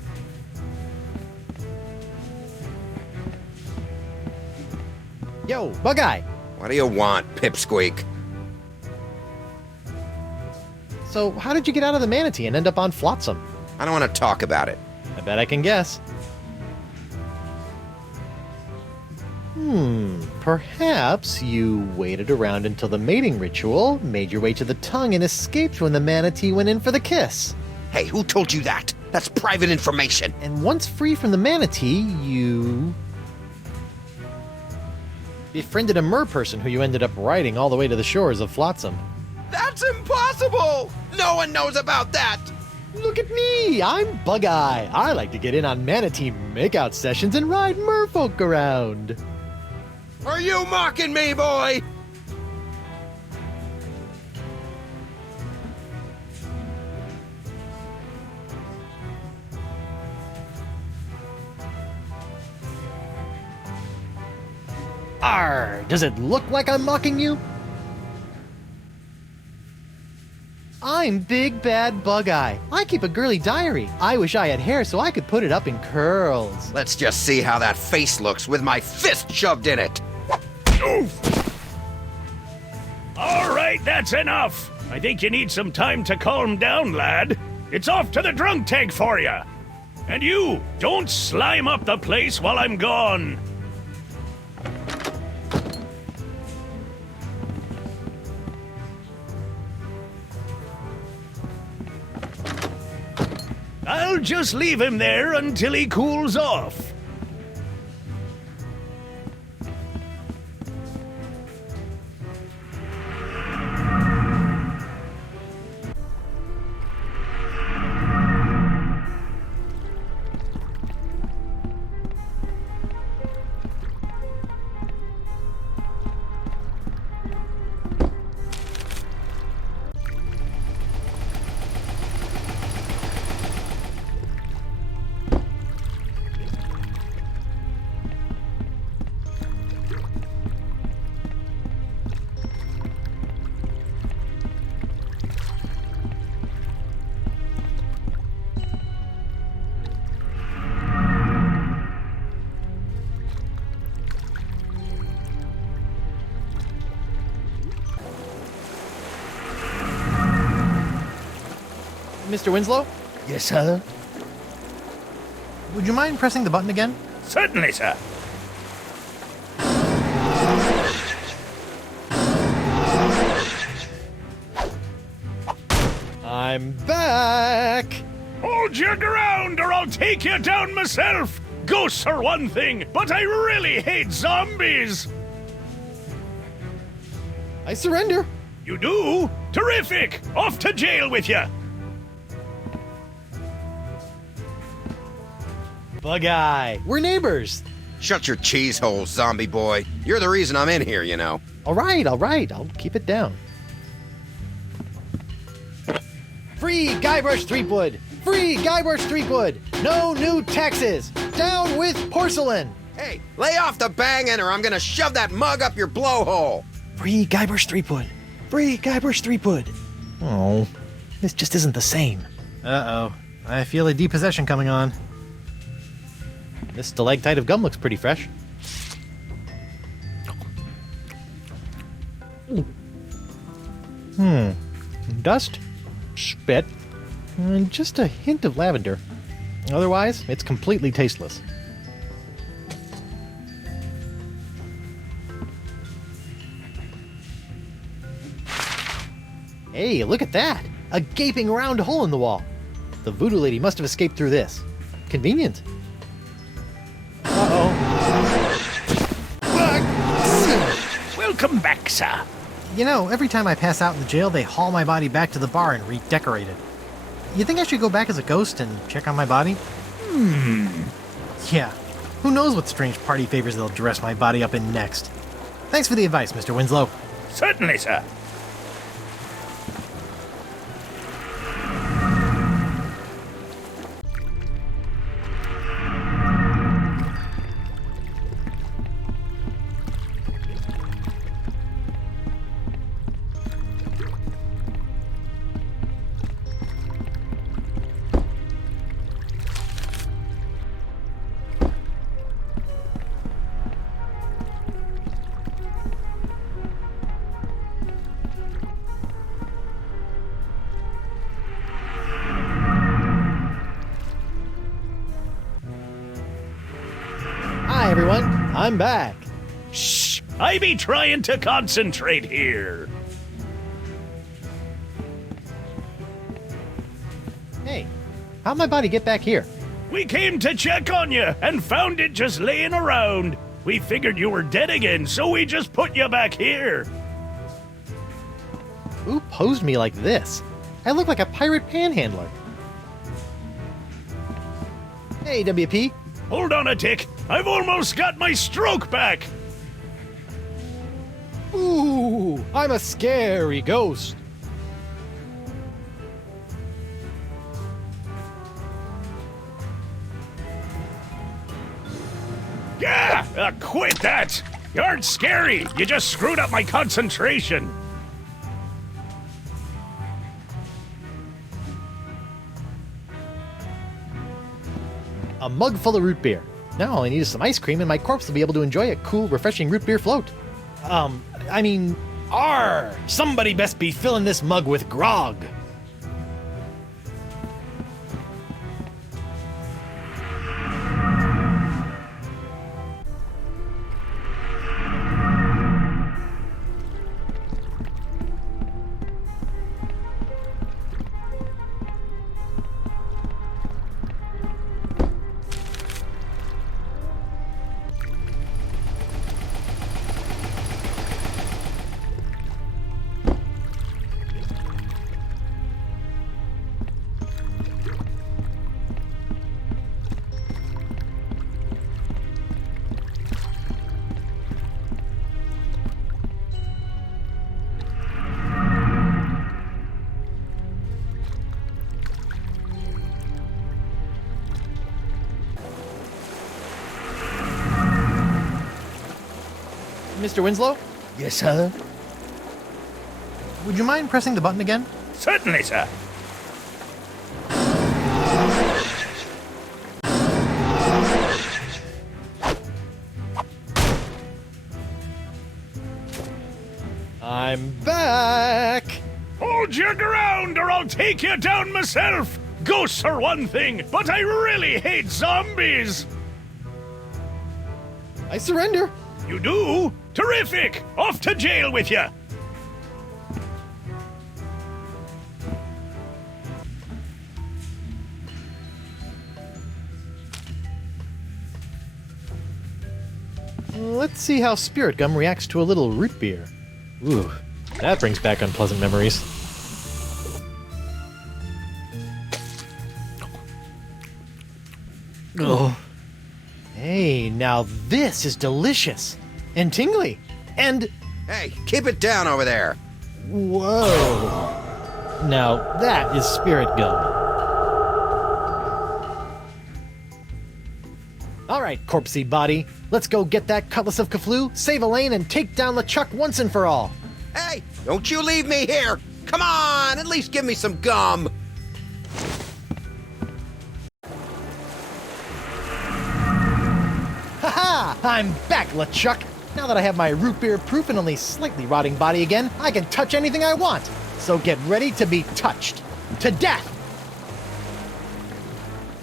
Yo, Bug-Eye. What do you want, Pipsqueak? So how did you get out of the manatee and end up on Flotsam? I don't want to talk about it. I bet I can guess. Perhaps you waited around until the mating ritual, made your way to the tongue, and escaped when the manatee went in for the kiss. Hey, who told you that? That's private information. And once free from the manatee, you befriended a mer person who you ended up riding all the way to the shores of Flotsam. That's impossible! No one knows about that! Look at me! I'm Bug-Eye. I like to get in on manatee makeout sessions and ride merfolk around. Are you mocking me, boy? Arr! Does it look like I'm mocking you? I'm Big Bad Bug-Eye. I keep a girly diary. I wish I had hair so I could put it up in curls. Let's just see how that face looks with my fist shoved in it. Oof! All right, that's enough. I think you need some time to calm down, lad. It's off to the drunk tank for you. And you, don't slime up the place while I'm gone. I'll just leave him there until he cools off. Mr. Winslow? Yes, sir? Would you mind pressing the button again? Certainly, sir. I'm back! Hold your ground or I'll take you down myself! Ghosts are one thing, but I really hate zombies! I surrender! You do? Terrific! Off to jail with you! Bug-Eye, we're neighbors! Shut your cheese hole, zombie boy. You're the reason I'm in here, you know. All right, I'll keep it down. Free Guybrush Threepwood! Free Guybrush Threepwood! No new taxes! Down with porcelain! Hey, lay off the banging or I'm gonna shove that mug up your blowhole! Free Guybrush Threepwood! Free Guybrush Threepwood! Oh, this just isn't the same. Uh-oh. I feel a depossession coming on. This stalactite of gum looks pretty fresh. Dust, spit, and just a hint of lavender. Otherwise, it's completely tasteless. Hey, look at that! A gaping round hole in the wall. The voodoo lady must have escaped through this. Convenient. Welcome back, sir. You know, every time I pass out in the jail, they haul my body back to the bar and redecorate it. You think I should go back as a ghost and check on my body? Yeah. Who knows what strange party favors they'll dress my body up in next. Thanks for the advice, Mr. Winslow. Certainly, sir. Hi, everyone. I'm back. Shh! I be trying to concentrate here. Hey, How'd my body get back here? We came to check on you and found it just laying around. We figured you were dead again, so we just put you back here. Who posed me like this? I look like a pirate panhandler. Hey, WP. Hold on a tick. I've almost got my stroke back. Ooh, I'm a scary ghost. Yeah, quit that. You aren't scary. You just screwed up my concentration. A mug full of root beer. Now all I need is some ice cream and my corpse will be able to enjoy a cool, refreshing root beer float. Somebody best be filling this mug with grog. Mr. Winslow? Yes, sir? Would you mind pressing the button again? Certainly, sir. I'm back! Hold your ground or I'll take you down myself! Ghosts are one thing, but I really hate zombies! I surrender! You do? Terrific! Off to jail with you! Let's see how spirit gum reacts to a little root beer. Ooh, that brings back unpleasant memories. Oh. Hey, now this is delicious. And tingly. And... Hey, keep it down over there. Whoa. Now that is spirit gum. Alright, corpsey body. Let's go get that cutlass of Kaflu, save Elaine, and take down LeChuck once and for all. Hey, don't you leave me here. Come on, at least give me some gum. Haha! I'm back, LeChuck! Now that I have my root beer proof and only slightly rotting body again, I can touch anything I want. So get ready to be touched. To death!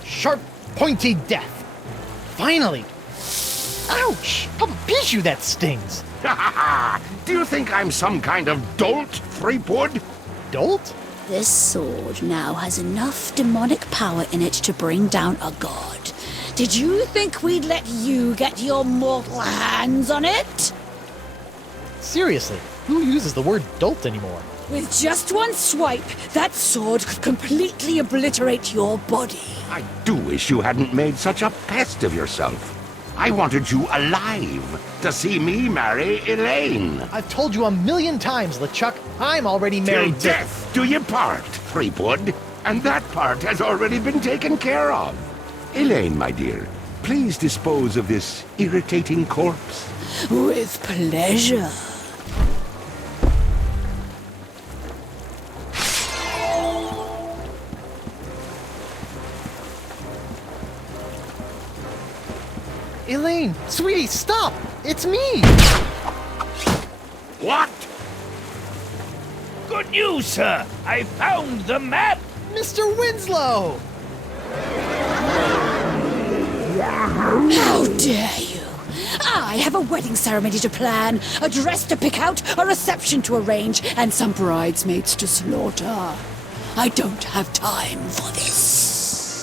Sharp, pointy death. Finally! Ouch! How piece you that stings! Do you think I'm some kind of dolt, Threepwood? Dolt? This sword now has enough demonic power in it to bring down a god. Did you think we'd let you get your mortal hands on it? Seriously, who uses the word dolt anymore? With just one swipe, that sword could completely obliterate your body. I do wish you hadn't made such a pest of yourself. I wanted you alive to see me marry Elaine. I've told you 1,000,000 times, LeChuck. I'm already Till married to... death do you part, Threepwood. And that part has already been taken care of. Elaine, my dear, please dispose of this irritating corpse. With pleasure. Elaine, sweetie, stop! It's me! What? Good news, sir! I found the map! Mr. Winslow! How dare you! I have a wedding ceremony to plan, a dress to pick out, a reception to arrange, and some bridesmaids to slaughter. I don't have time for this.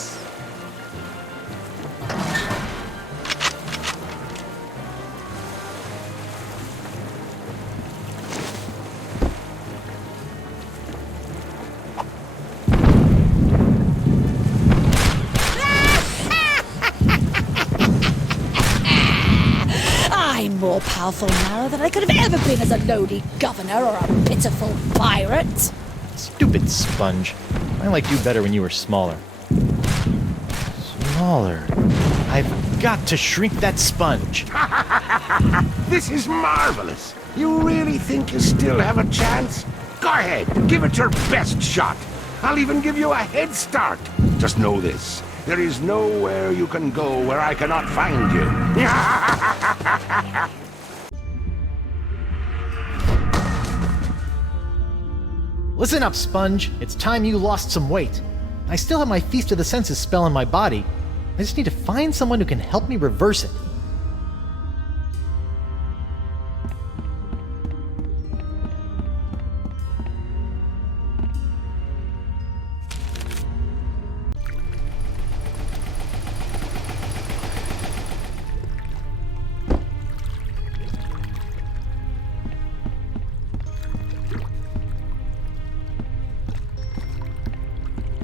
more powerful now than I could have ever been as a lowly governor or a pitiful pirate. Stupid sponge. I liked you better when you were smaller. Smaller. I've got to shrink that sponge. This is marvelous. You really think you still have a chance? Go ahead, give it your best shot. I'll even give you a head start. Just know this. There is nowhere you can go where I cannot find you. Listen up, Sponge. It's time you lost some weight. I still have my Feast of the Senses spell in my body. I just need to find someone who can help me reverse it.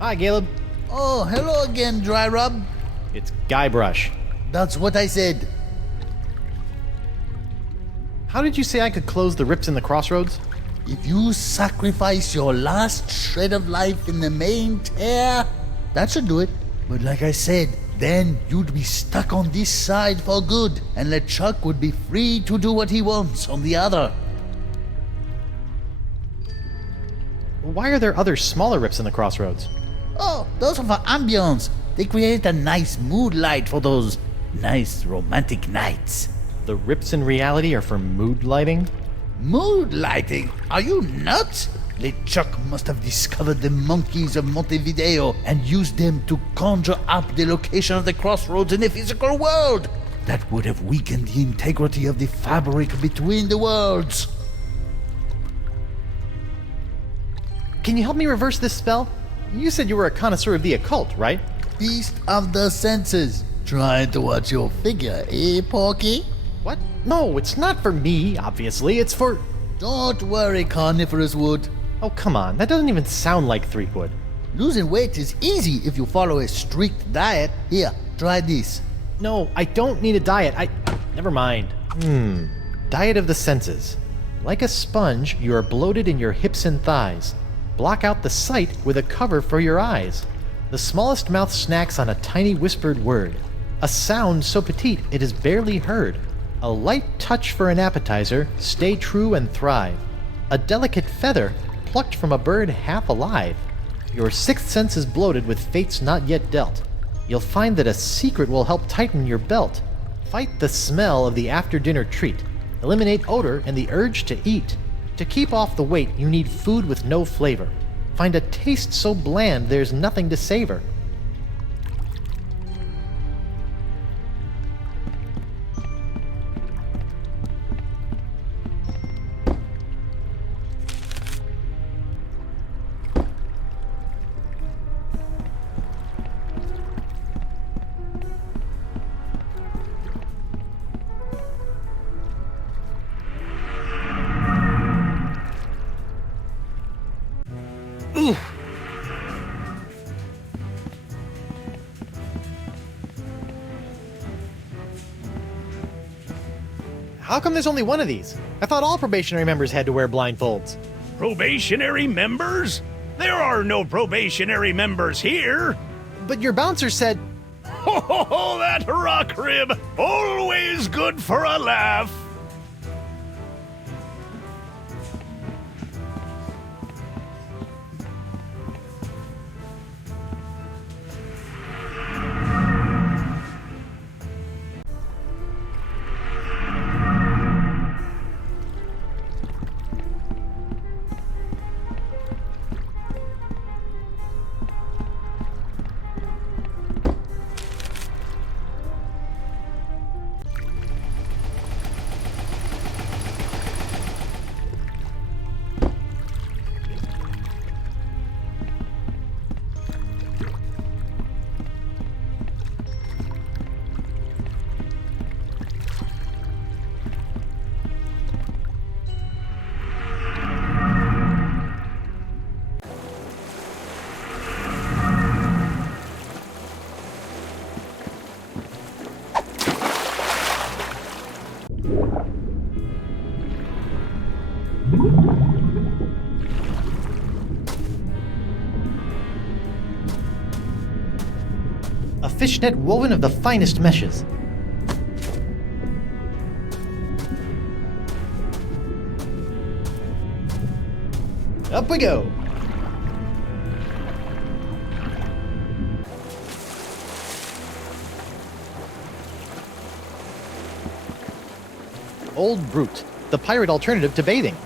Hi, Caleb. Oh, hello again, Dry Rub. It's Guybrush. That's what I said. How did you say I could close the rips in the crossroads? If you sacrifice your last shred of life in the main tear, that should do it. But like I said, then you'd be stuck on this side for good, and LeChuck would be free to do what he wants on the other. Why are there other smaller rips in the crossroads? Oh, those are for ambience. They create a nice mood light for those nice romantic nights. The rips in reality are for mood lighting? Mood lighting? Are you nuts? LeChuck must have discovered the monkeys of Montevideo and used them to conjure up the location of the crossroads in the physical world. That would have weakened the integrity of the fabric between the worlds. Can you help me reverse this spell? You said you were a connoisseur of the occult, right? Feast of the Senses. Trying to watch your figure, eh, Porky? What? No, it's not for me, obviously. It's for... Don't worry, Carnivorous Wood. Oh, come on. That doesn't even sound like Threepwood. Losing weight is easy if you follow a strict diet. Here, try this. No, I don't need a diet. Never mind. Diet of the senses. Like a sponge, you are bloated in your hips and thighs. Block out the sight with a cover for your eyes. The smallest mouth snacks on a tiny whispered word. A sound so petite it is barely heard. A light touch for an appetizer, stay true and thrive. A delicate feather, plucked from a bird half alive. Your sixth sense is bloated with fates not yet dealt. You'll find that a secret will help tighten your belt. Fight the smell of the after-dinner treat. Eliminate odor and the urge to eat. To keep off the weight, you need food with no flavor. Find a taste so bland there's nothing to savor. How come there's only one of these? I thought all probationary members had to wear blindfolds. Probationary members? There are no probationary members here. But your bouncer said... Ho ho ho, that rock rib! Always good for a laugh! fishnet woven of the finest meshes. Up we go! Old Brute, the pirate alternative to bathing.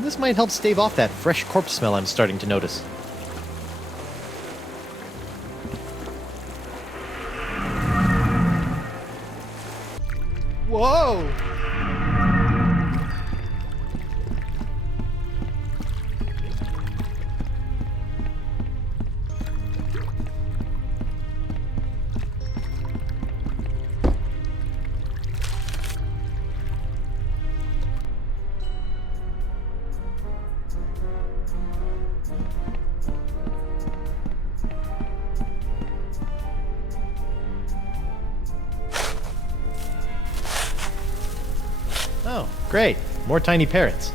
This might help stave off that fresh corpse smell I'm starting to notice. Whoa! Oh, great. More tiny parrots.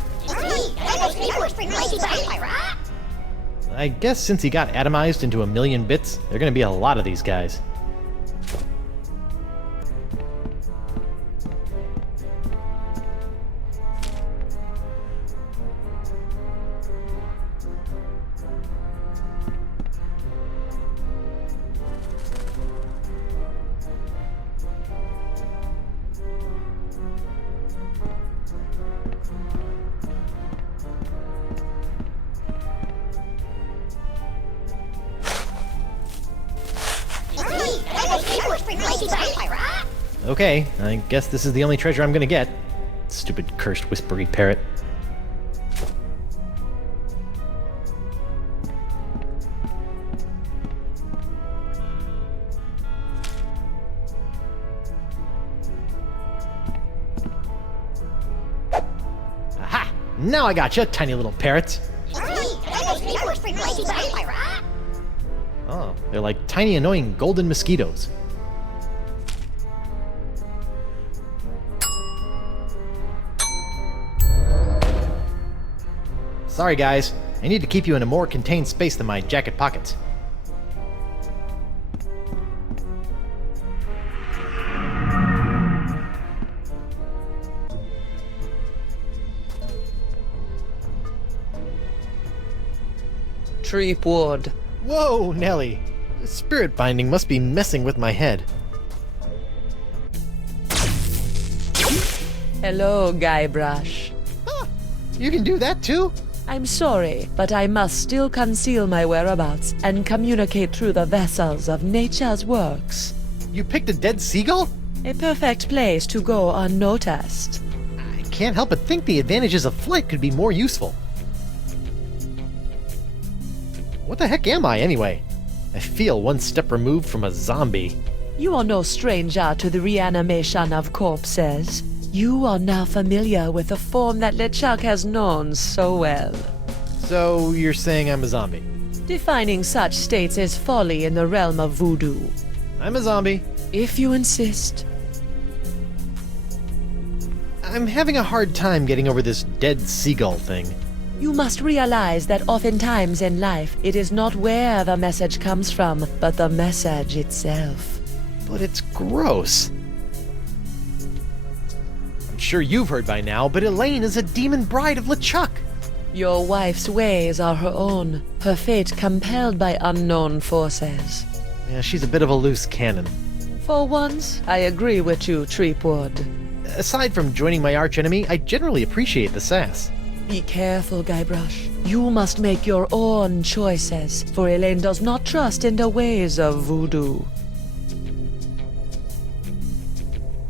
I guess since he got atomized into a million bits, there are going to be a lot of these guys. Okay, I guess this is the only treasure I'm gonna get. Stupid cursed whispery parrot. Aha! Now I gotcha, tiny little parrots. Oh, they're like tiny annoying golden mosquitoes. Sorry guys, I need to keep you in a more contained space than my jacket pockets. Threepwood. Whoa, Nelly. Spirit binding must be messing with my head. Hello, Guybrush. You can do that too? I'm sorry, but I must still conceal my whereabouts and communicate through the vessels of nature's works. You picked a dead seagull? A perfect place to go unnoticed. I can't help but think the advantages of flight could be more useful. What the heck am I, anyway? I feel one step removed from a zombie. You are no stranger to the reanimation of corpses. You are now familiar with the form that LeChuck has known so well. So, you're saying I'm a zombie? Defining such states is folly in the realm of voodoo. I'm a zombie. If you insist. I'm having a hard time getting over this dead seagull thing. You must realize that oftentimes in life, it is not where the message comes from, but the message itself. But it's gross. I'm sure you've heard by now, but Elaine is a demon bride of LeChuck. Your wife's ways are her own, her fate compelled by unknown forces. Yeah, she's a bit of a loose cannon. For once, I agree with you, Threepwood. Aside from joining my archenemy, I generally appreciate the sass. Be careful, Guybrush. You must make your own choices, for Elaine does not trust in the ways of voodoo.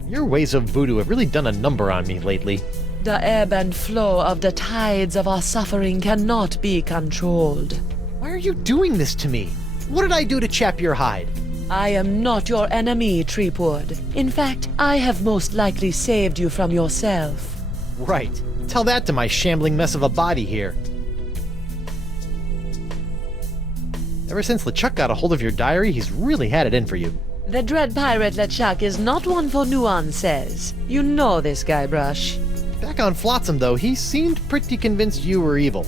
Your ways of voodoo have really done a number on me lately. The ebb and flow of the tides of our suffering cannot be controlled. Why are you doing this to me? What did I do to chap your hide? I am not your enemy, Threepwood. In fact, I have most likely saved you from yourself. Right. Tell that to my shambling mess of a body here. Ever since LeChuck got a hold of your diary, he's really had it in for you. The dread pirate LeChuck is not one for nuances. You know this, Guybrush. Back on Flotsam, though, he seemed pretty convinced you were evil.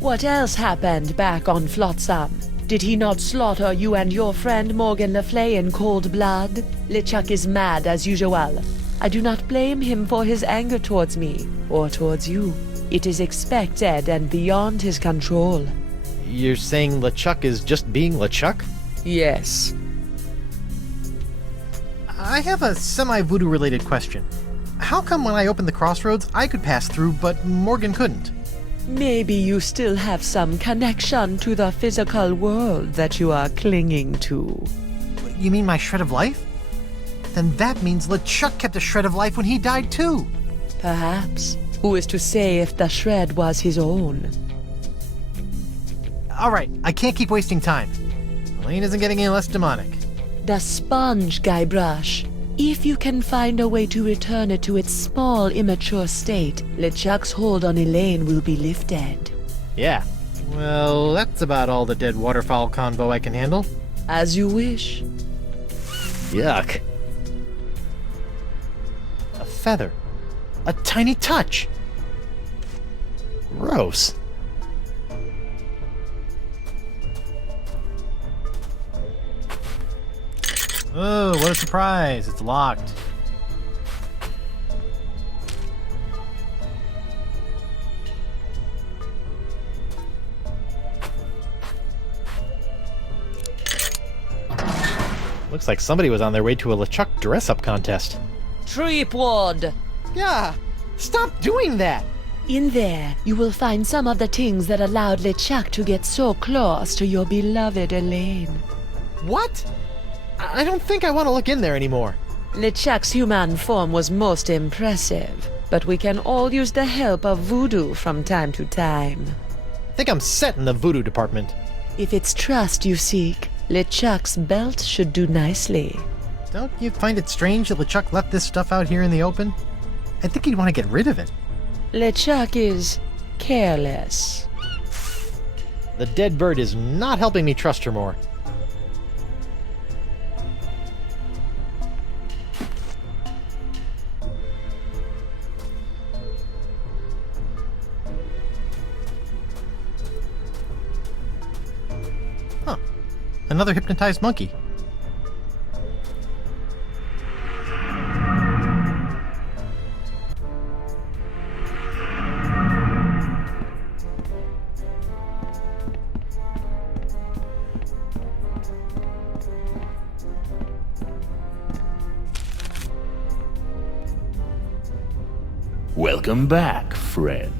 What else happened back on Flotsam? Did he not slaughter you and your friend Morgan Le Fay in cold blood? LeChuck is mad as usual. I do not blame him for his anger towards me, or towards you. It is expected and beyond his control. You're saying LeChuck is just being LeChuck? Yes. I have a semi-voodoo related question. How come when I opened the crossroads, I could pass through, but Morgan couldn't? Maybe you still have some connection to the physical world that you are clinging to. You mean my shred of life? Then that means LeChuck kept a shred of life when he died too. Perhaps. Who is to say if the shred was his own? Alright, I can't keep wasting time. Elaine isn't getting any less demonic. The sponge, Guybrush. If you can find a way to return it to its small, immature state, LeChuck's hold on Elaine will be lifted. Yeah. Well, that's about all the dead waterfowl convo I can handle. As you wish. Yuck. A feather. A tiny touch. Gross. Oh, what a surprise. It's locked. Looks like somebody was on their way to a LeChuck dress-up contest. Threepwood! Yeah! Stop doing that! In there, you will find some of the things that allowed LeChuck to get so close to your beloved Elaine. What? I don't think I want to look in there anymore. LeChuck's human form was most impressive, but we can all use the help of voodoo from time to time. I think I'm set in the voodoo department. If it's trust you seek, LeChuck's belt should do nicely. Don't you find it strange that LeChuck left this stuff out here in the open? I think he'd want to get rid of it. LeChuck is careless. The dead bird is not helping me trust her more. Huh. Another hypnotized monkey. Welcome back, friend.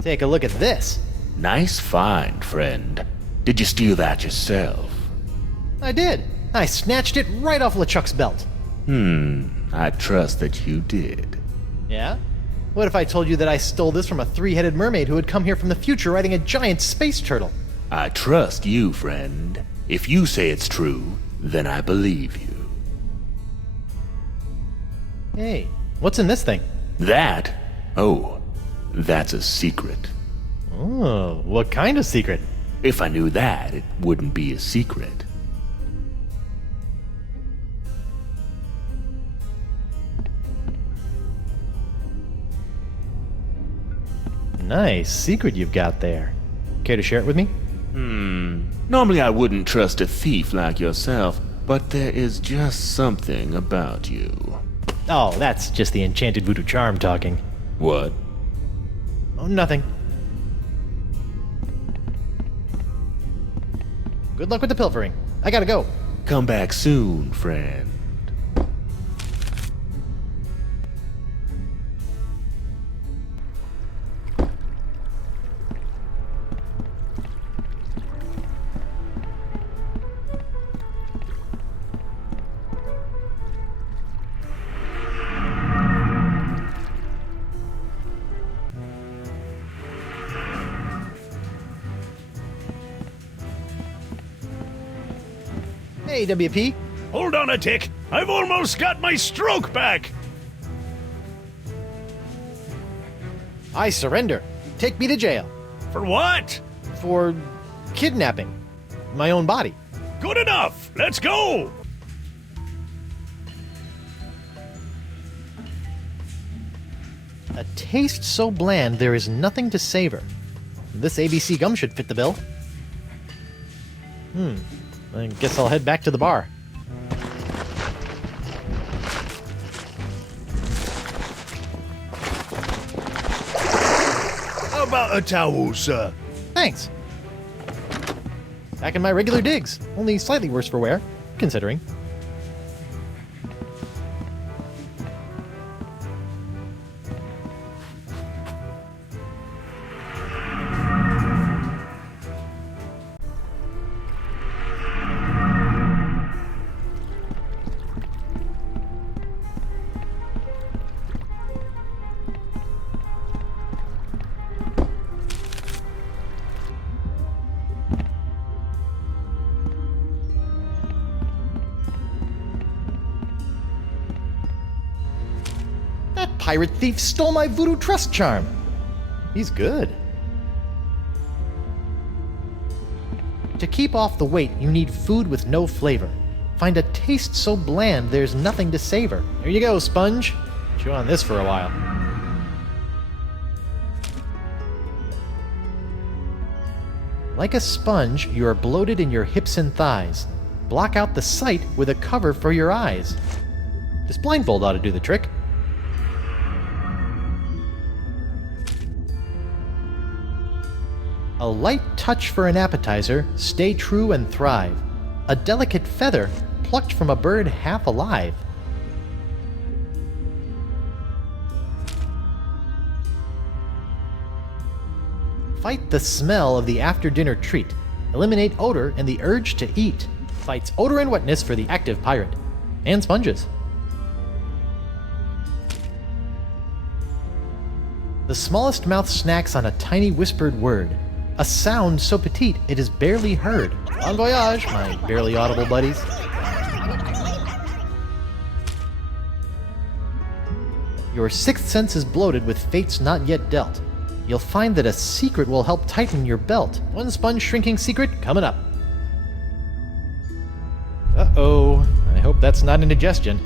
Take a look at this. Nice find, friend. Did you steal that yourself? I did. I snatched it right off LeChuck's belt. I trust that you did. Yeah? What if I told you that I stole this from a three-headed mermaid who had come here from the future riding a giant space turtle? I trust you, friend. If you say it's true, then I believe you. Hey, what's in this thing? That? Oh, that's a secret. Oh, what kind of secret? If I knew that, it wouldn't be a secret. Nice secret you've got there. Care to share it with me? Normally I wouldn't trust a thief like yourself, but there is just something about you. Oh, that's just the enchanted voodoo charm talking. What? Oh, nothing. Good luck with the pilfering. I gotta go. Come back soon, friend. Hey, WP. Hold on a tick. I've almost got my stroke back. I surrender. Take me to jail. For what? For kidnapping my own body. Good enough. Let's go. A taste so bland there is nothing to savor. This ABC gum should fit the bill. I guess I'll head back to the bar. How about a towel, sir? Thanks. Back in my regular digs, only slightly worse for wear, considering. That pirate thief stole my voodoo trust charm. He's good. To keep off the weight, you need food with no flavor. Find a taste so bland there's nothing to savor. Here you go, Sponge. Chew on this for a while. Like a sponge, you are bloated in your hips and thighs. Block out the sight with a cover for your eyes. This blindfold ought to do the trick. A light touch for an appetizer, stay true and thrive. A delicate feather, plucked from a bird half alive. Fight the smell of the after-dinner treat. Eliminate odor and the urge to eat. Fights odor and wetness for the active pirate. And sponges. The smallest mouth snacks on a tiny whispered word. A sound so petite it is barely heard. Bon voyage, my barely audible buddies. Your sixth sense is bloated with fates not yet dealt. You'll find that a secret will help tighten your belt. One sponge shrinking secret coming up. Uh-oh. I hope that's not indigestion.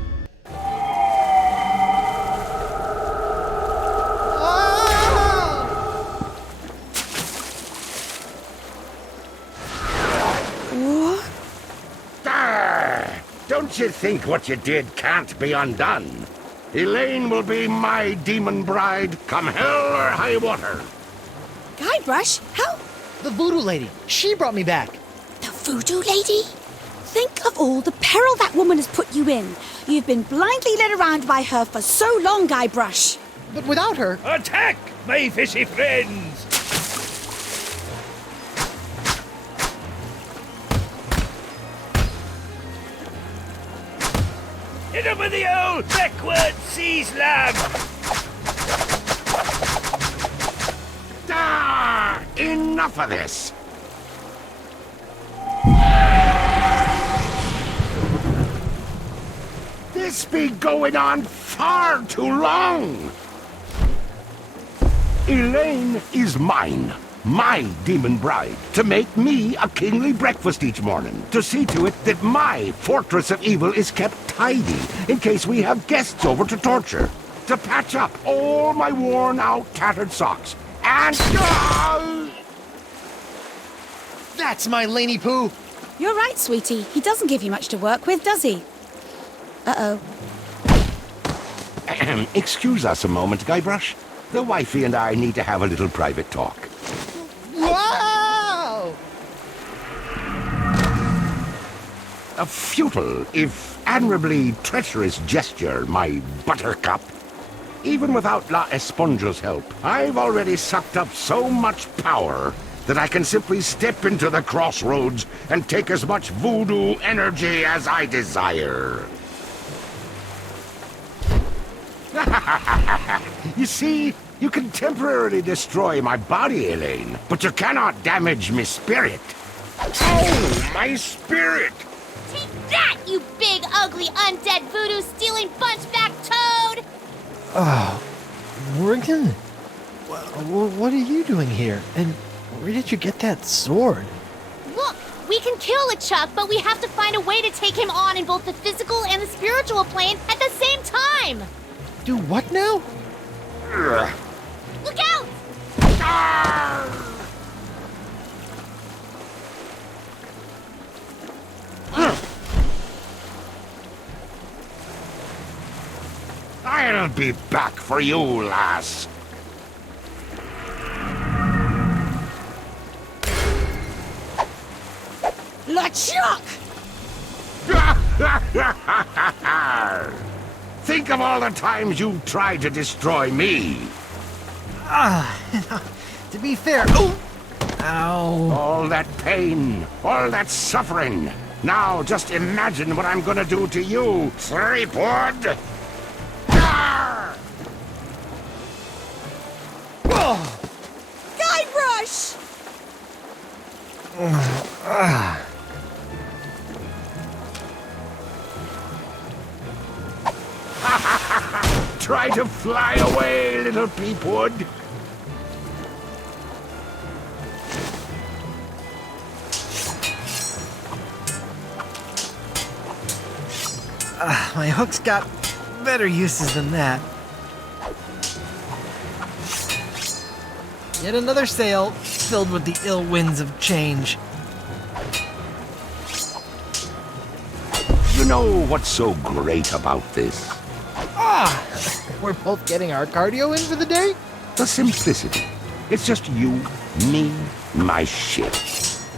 Don't you think what you did can't be undone? Elaine will be my demon bride, come hell or high water. Guybrush, how? The voodoo lady. She brought me back. The voodoo lady? Think of all the peril that woman has put you in. You've been blindly led around by her for so long, Guybrush. But without her... Attack, my fishy friends! Hit him with the old backward sea slam! Enough of this! This be going on far too long! Elaine is mine. My demon bride, to make me a kingly breakfast each morning, to see to it that my fortress of evil is kept tidy in case we have guests over to torture, to patch up all my worn-out, tattered socks, and... That's my Laney Poo! You're right, sweetie. He doesn't give you much to work with, does he? Uh-oh. Excuse us a moment, Guybrush. The wifey and I need to have a little private talk. Wow! A futile, if admirably treacherous gesture, my buttercup. Even without La Esponja's help, I've already sucked up so much power that I can simply step into the crossroads and take as much voodoo energy as I desire. You see, you can temporarily destroy my body, Elaine, but you cannot damage my spirit. Oh, my spirit! Take that, you big, ugly, undead voodoo-stealing bunchback toad! Oh, Morgan? What are you doing here? And where did you get that sword? Look, we can kill LeChuck, but we have to find a way to take him on in both the physical and the spiritual plane at the same time! Do what now? Look out! I'll be back for you, lass. LeChuck! Think of all the times you tried to destroy me. To be fair... Oh! Ow. All that pain, all that suffering. Now just imagine what I'm gonna do to you, Threepwood. Guybrush! Try to fly away, little peepwood. My hook's got better uses than that. Yet another sail filled with the ill winds of change. You know what's so great about this? We're both getting our cardio in for the day? The simplicity. It's just you, me, my ship.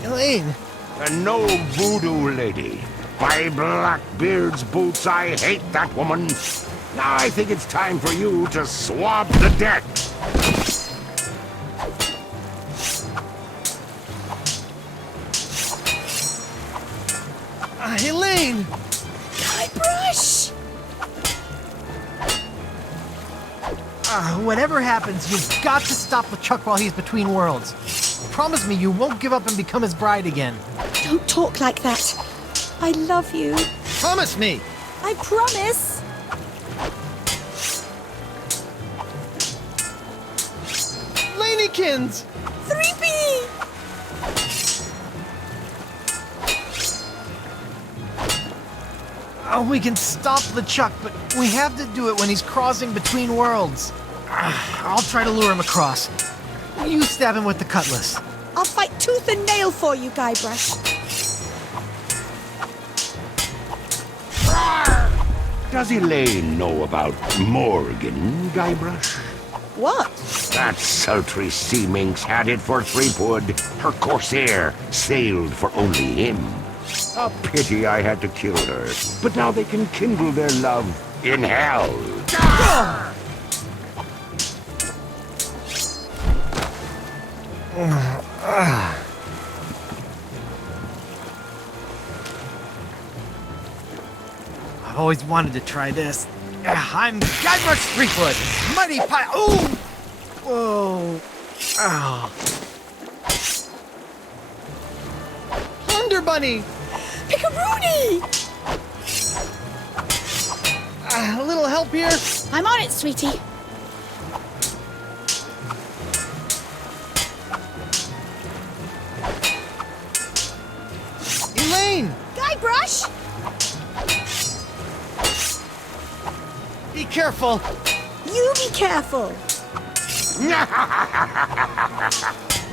Elaine! And no voodoo lady. By Blackbeard's boots, I hate that woman. Now I think it's time for you to swab the deck. Elaine! Guybrush! Whatever happens, you've got to stop LeChuck while he's between worlds. Promise me you won't give up and become his bride again. Don't talk like that. I love you. Promise me! I promise. Lanykins! 3P! We can stop LeChuck, but we have to do it when he's crossing between worlds. I'll try to lure him across. You stab him with the cutlass. I'll fight tooth and nail for you, Guybrush. Does Elaine know about Morgan, Guybrush? What? That sultry sea minx had it for Threepwood. Her corsair sailed for only him. A pity I had to kill her. But now they can kindle their love in hell. I've always wanted to try this. I'm Guybrush Threepwood, mighty Ooh! Whoa! Ow! Plunder Bunny! Pickaroony! A little help here? I'm on it, sweetie. Elaine! Guybrush! Be careful! You be careful.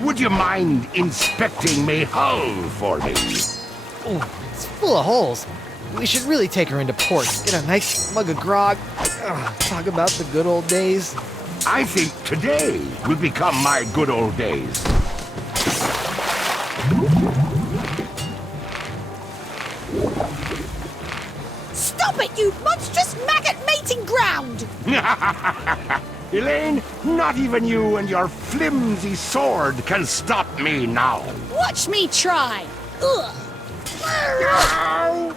Would you mind inspecting me hull for me? Oh, it's full of holes. We should really take her into port. Get a nice mug of grog. Talk about the good old days. I think today will become my good old days. Stop it, you monstrous maggot mating ground! Elaine, not even you and your flimsy sword can stop me now. Watch me try. Ugh. Ow!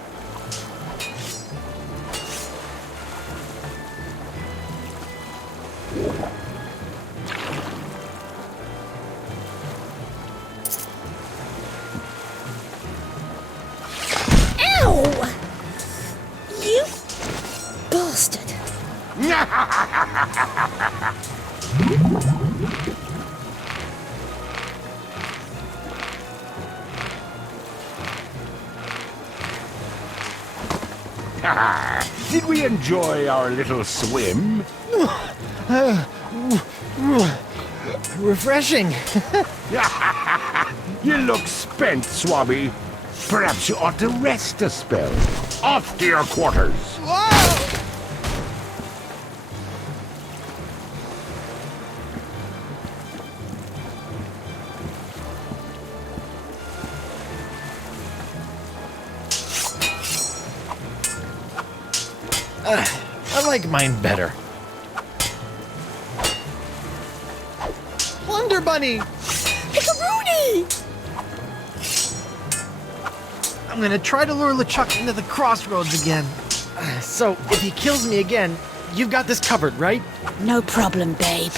You bastard. Did we enjoy our little swim? Refreshing. You look spent, Swabby. Perhaps you ought to rest a spell. Off to your quarters. I like mine better. Plunder Bunny! Pickaroonie! I'm gonna try to lure LeChuck into the crossroads again. So, if he kills me again, you've got this covered, right? No problem, babe.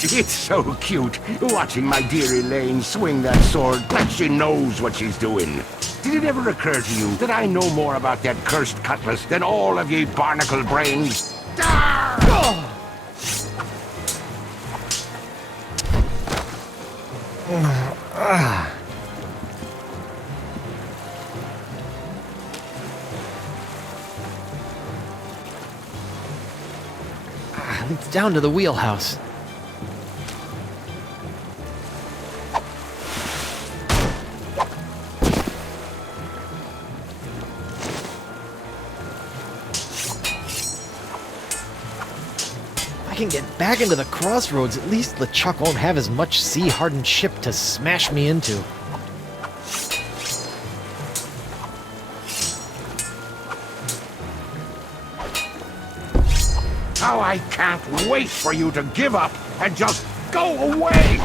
It's so cute, watching my dear Elaine swing that sword like she knows what she's doing. Did it ever occur to you that I know more about that cursed cutlass than all of ye barnacle brains? It's down to the wheelhouse. If I can get back into the crossroads, at least LeChuck won't have as much sea-hardened ship to smash me into. How I can't wait for you to give up and just go away!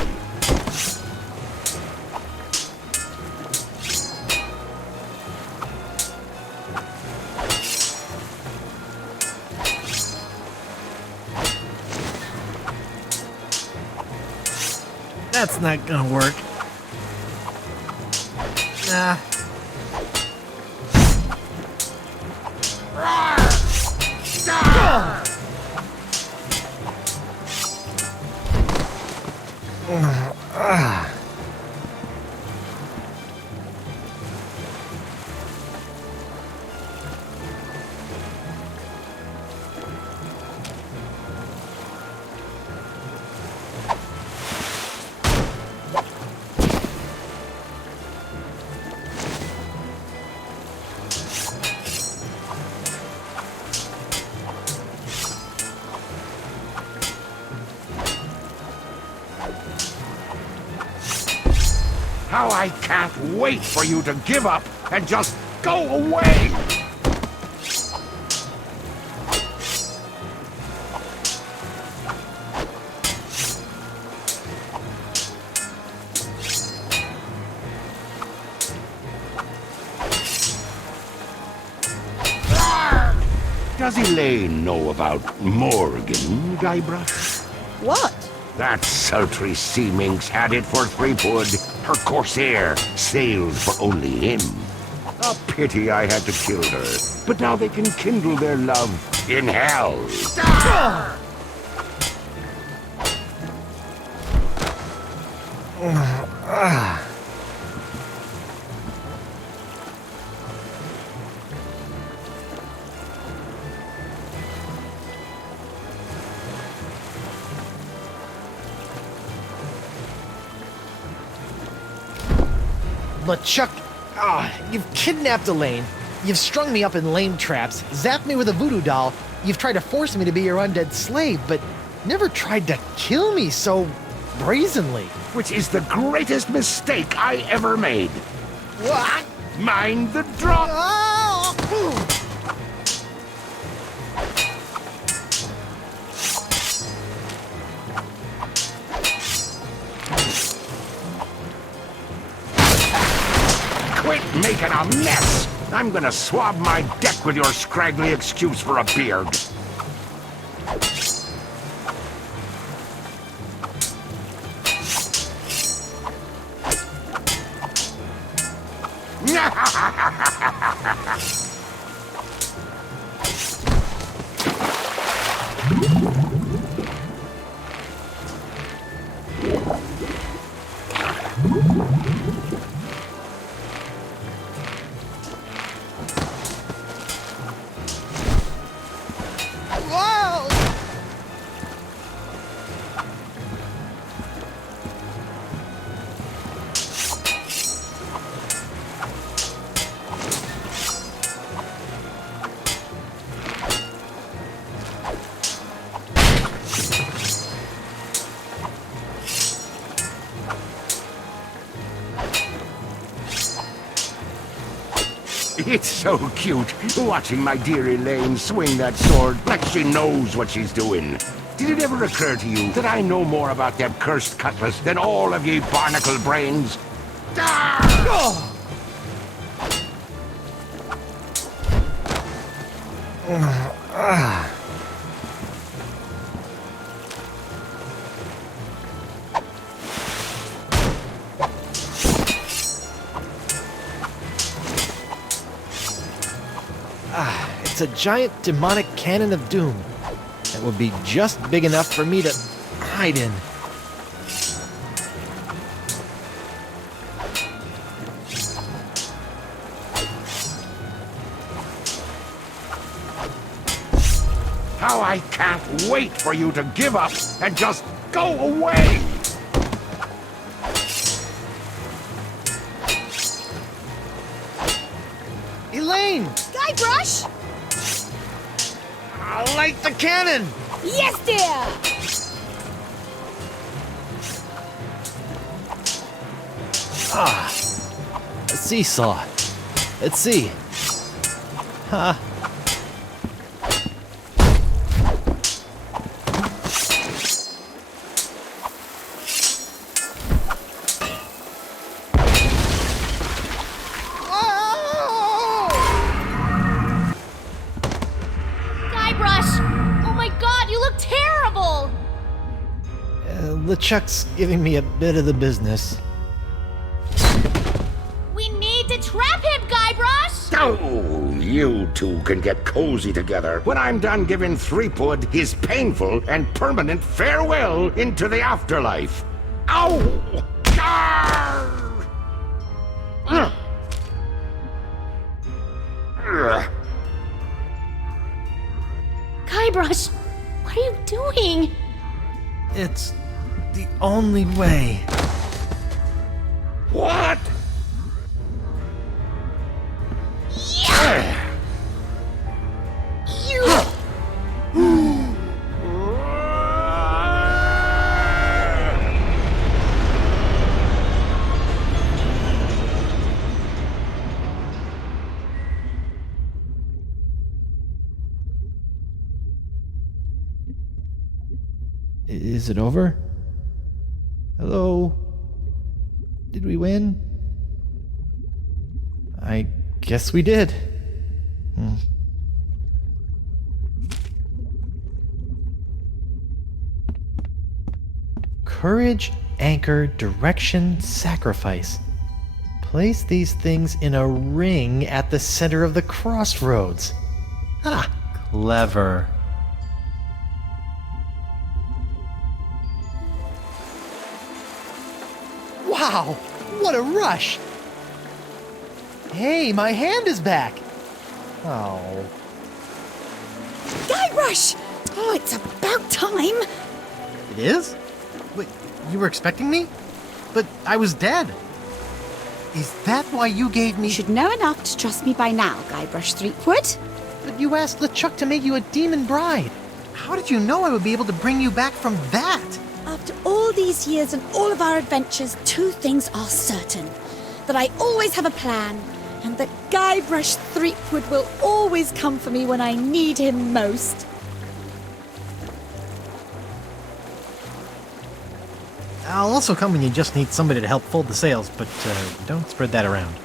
That's not gonna work. Nah. How I can't wait for you to give up and just go away! Does Elaine know about Morgan, Guybrush? What? That sultry sea minx had it for Threepwood. Her corsair sailed for only him. A pity I had to kill her, but now they can kindle their love in hell. LeChuck, you've kidnapped Elaine. You've strung me up in lame traps, zapped me with a voodoo doll. You've tried to force me to be your undead slave, but never tried to kill me so brazenly. Which is the greatest mistake I ever made. What? Mind the drop! Quit making a mess! I'm gonna swab my deck with your scraggly excuse for a beard. It's so cute, watching my dear Elaine swing that sword like she knows what she's doing. Did it ever occur to you that I know more about that cursed cutlass than all of ye barnacle brains? Ah! It's a giant demonic cannon of doom that would be just big enough for me to hide in. How I can't wait for you to give up and just go away! Elaine! Guybrush! I like the cannon! Yes, dear! A seesaw. Let's see. Huh. Guybrush! Oh my god, you look terrible! LeChuck's giving me a bit of the business. We need to trap him, Guybrush! Oh, you two can get cozy together when I'm done giving Threepwood his painful and permanent farewell into the afterlife. Ow! Arr! Ugh. Ugh. Guybrush, what are you doing? It's the only way. What? Is it over? Hello? Did we win? I guess we did. Courage, anchor, direction, sacrifice. Place these things in a ring at the center of the crossroads. Ah, clever. Wow, what a rush! Hey, my hand is back! Oh. Guybrush! Oh, it's about time! It is? Wait, you were expecting me? But I was dead. Is that why you gave me— You should know enough to trust me by now, Guybrush Threepwood. But you asked LeChuck to make you a demon bride. How did you know I would be able to bring you back from that? After all these years and all of our adventures, two things are certain. That I always have a plan, and that Guybrush Threepwood will always come for me when I need him most. I'll also come when you just need somebody to help fold the sails, but don't spread that around.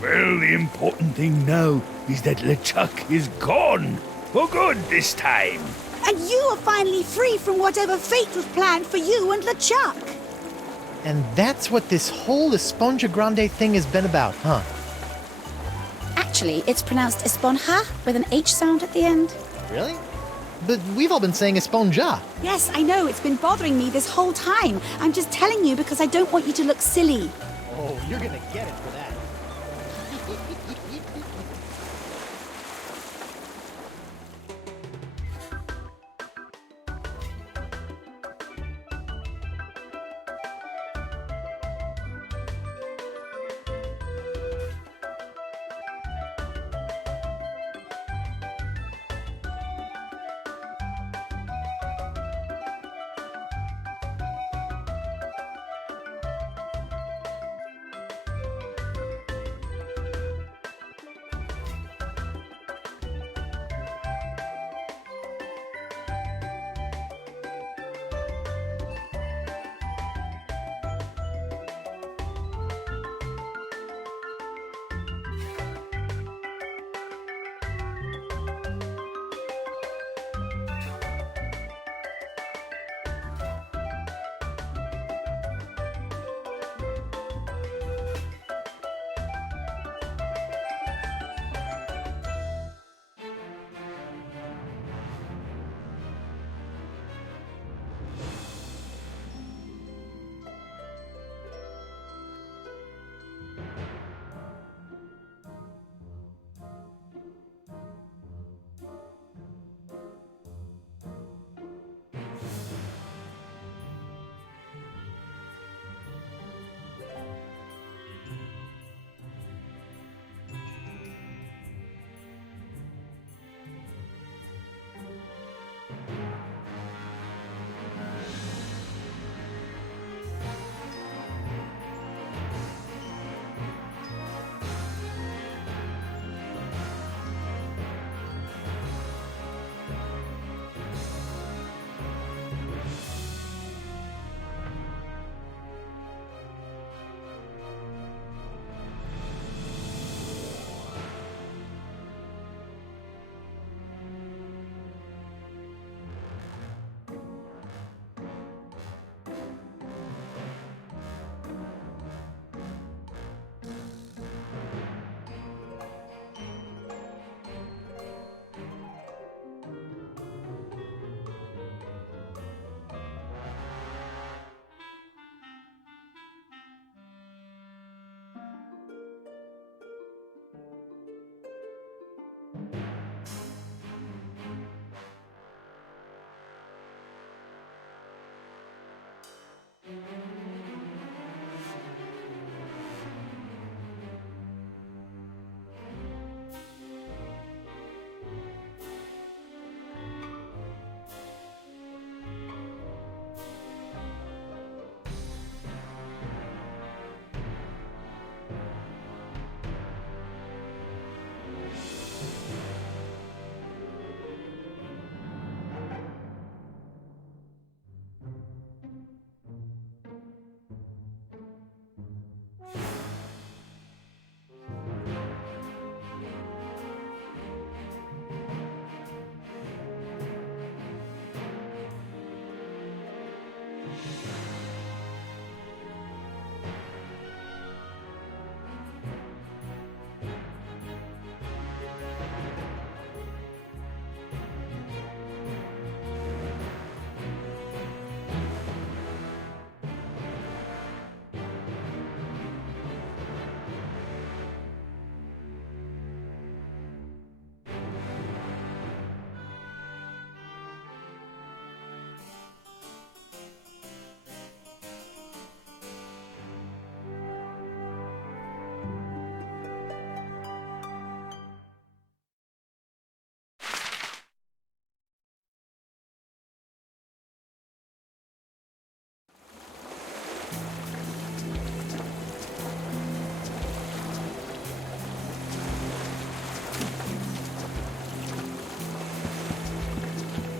Well, the important thing now is that LeChuck is gone. For good this time. And you are finally free from whatever fate was planned for you and LeChuck. And that's what this whole Esponja Grande thing has been about, huh? Actually, it's pronounced Esponja with an H sound at the end. Really? But we've all been saying Esponja. Yes, I know. It's been bothering me this whole time. I'm just telling you because I don't want you to look silly. Oh, you're gonna get it for that.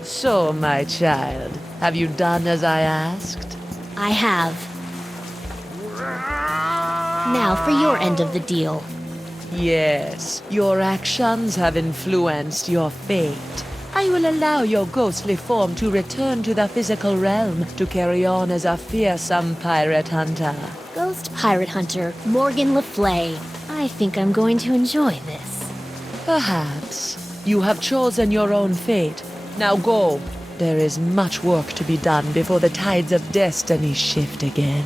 So, my child, have you done as I asked? I have. Now for your end of the deal. Yes, your actions have influenced your fate. I will allow your ghostly form to return to the physical realm to carry on as a fearsome pirate hunter. Ghost pirate hunter Morgan Le Flay. I think I'm going to enjoy this. Perhaps. You have chosen your own fate. Now go. There is much work to be done before the tides of destiny shift again.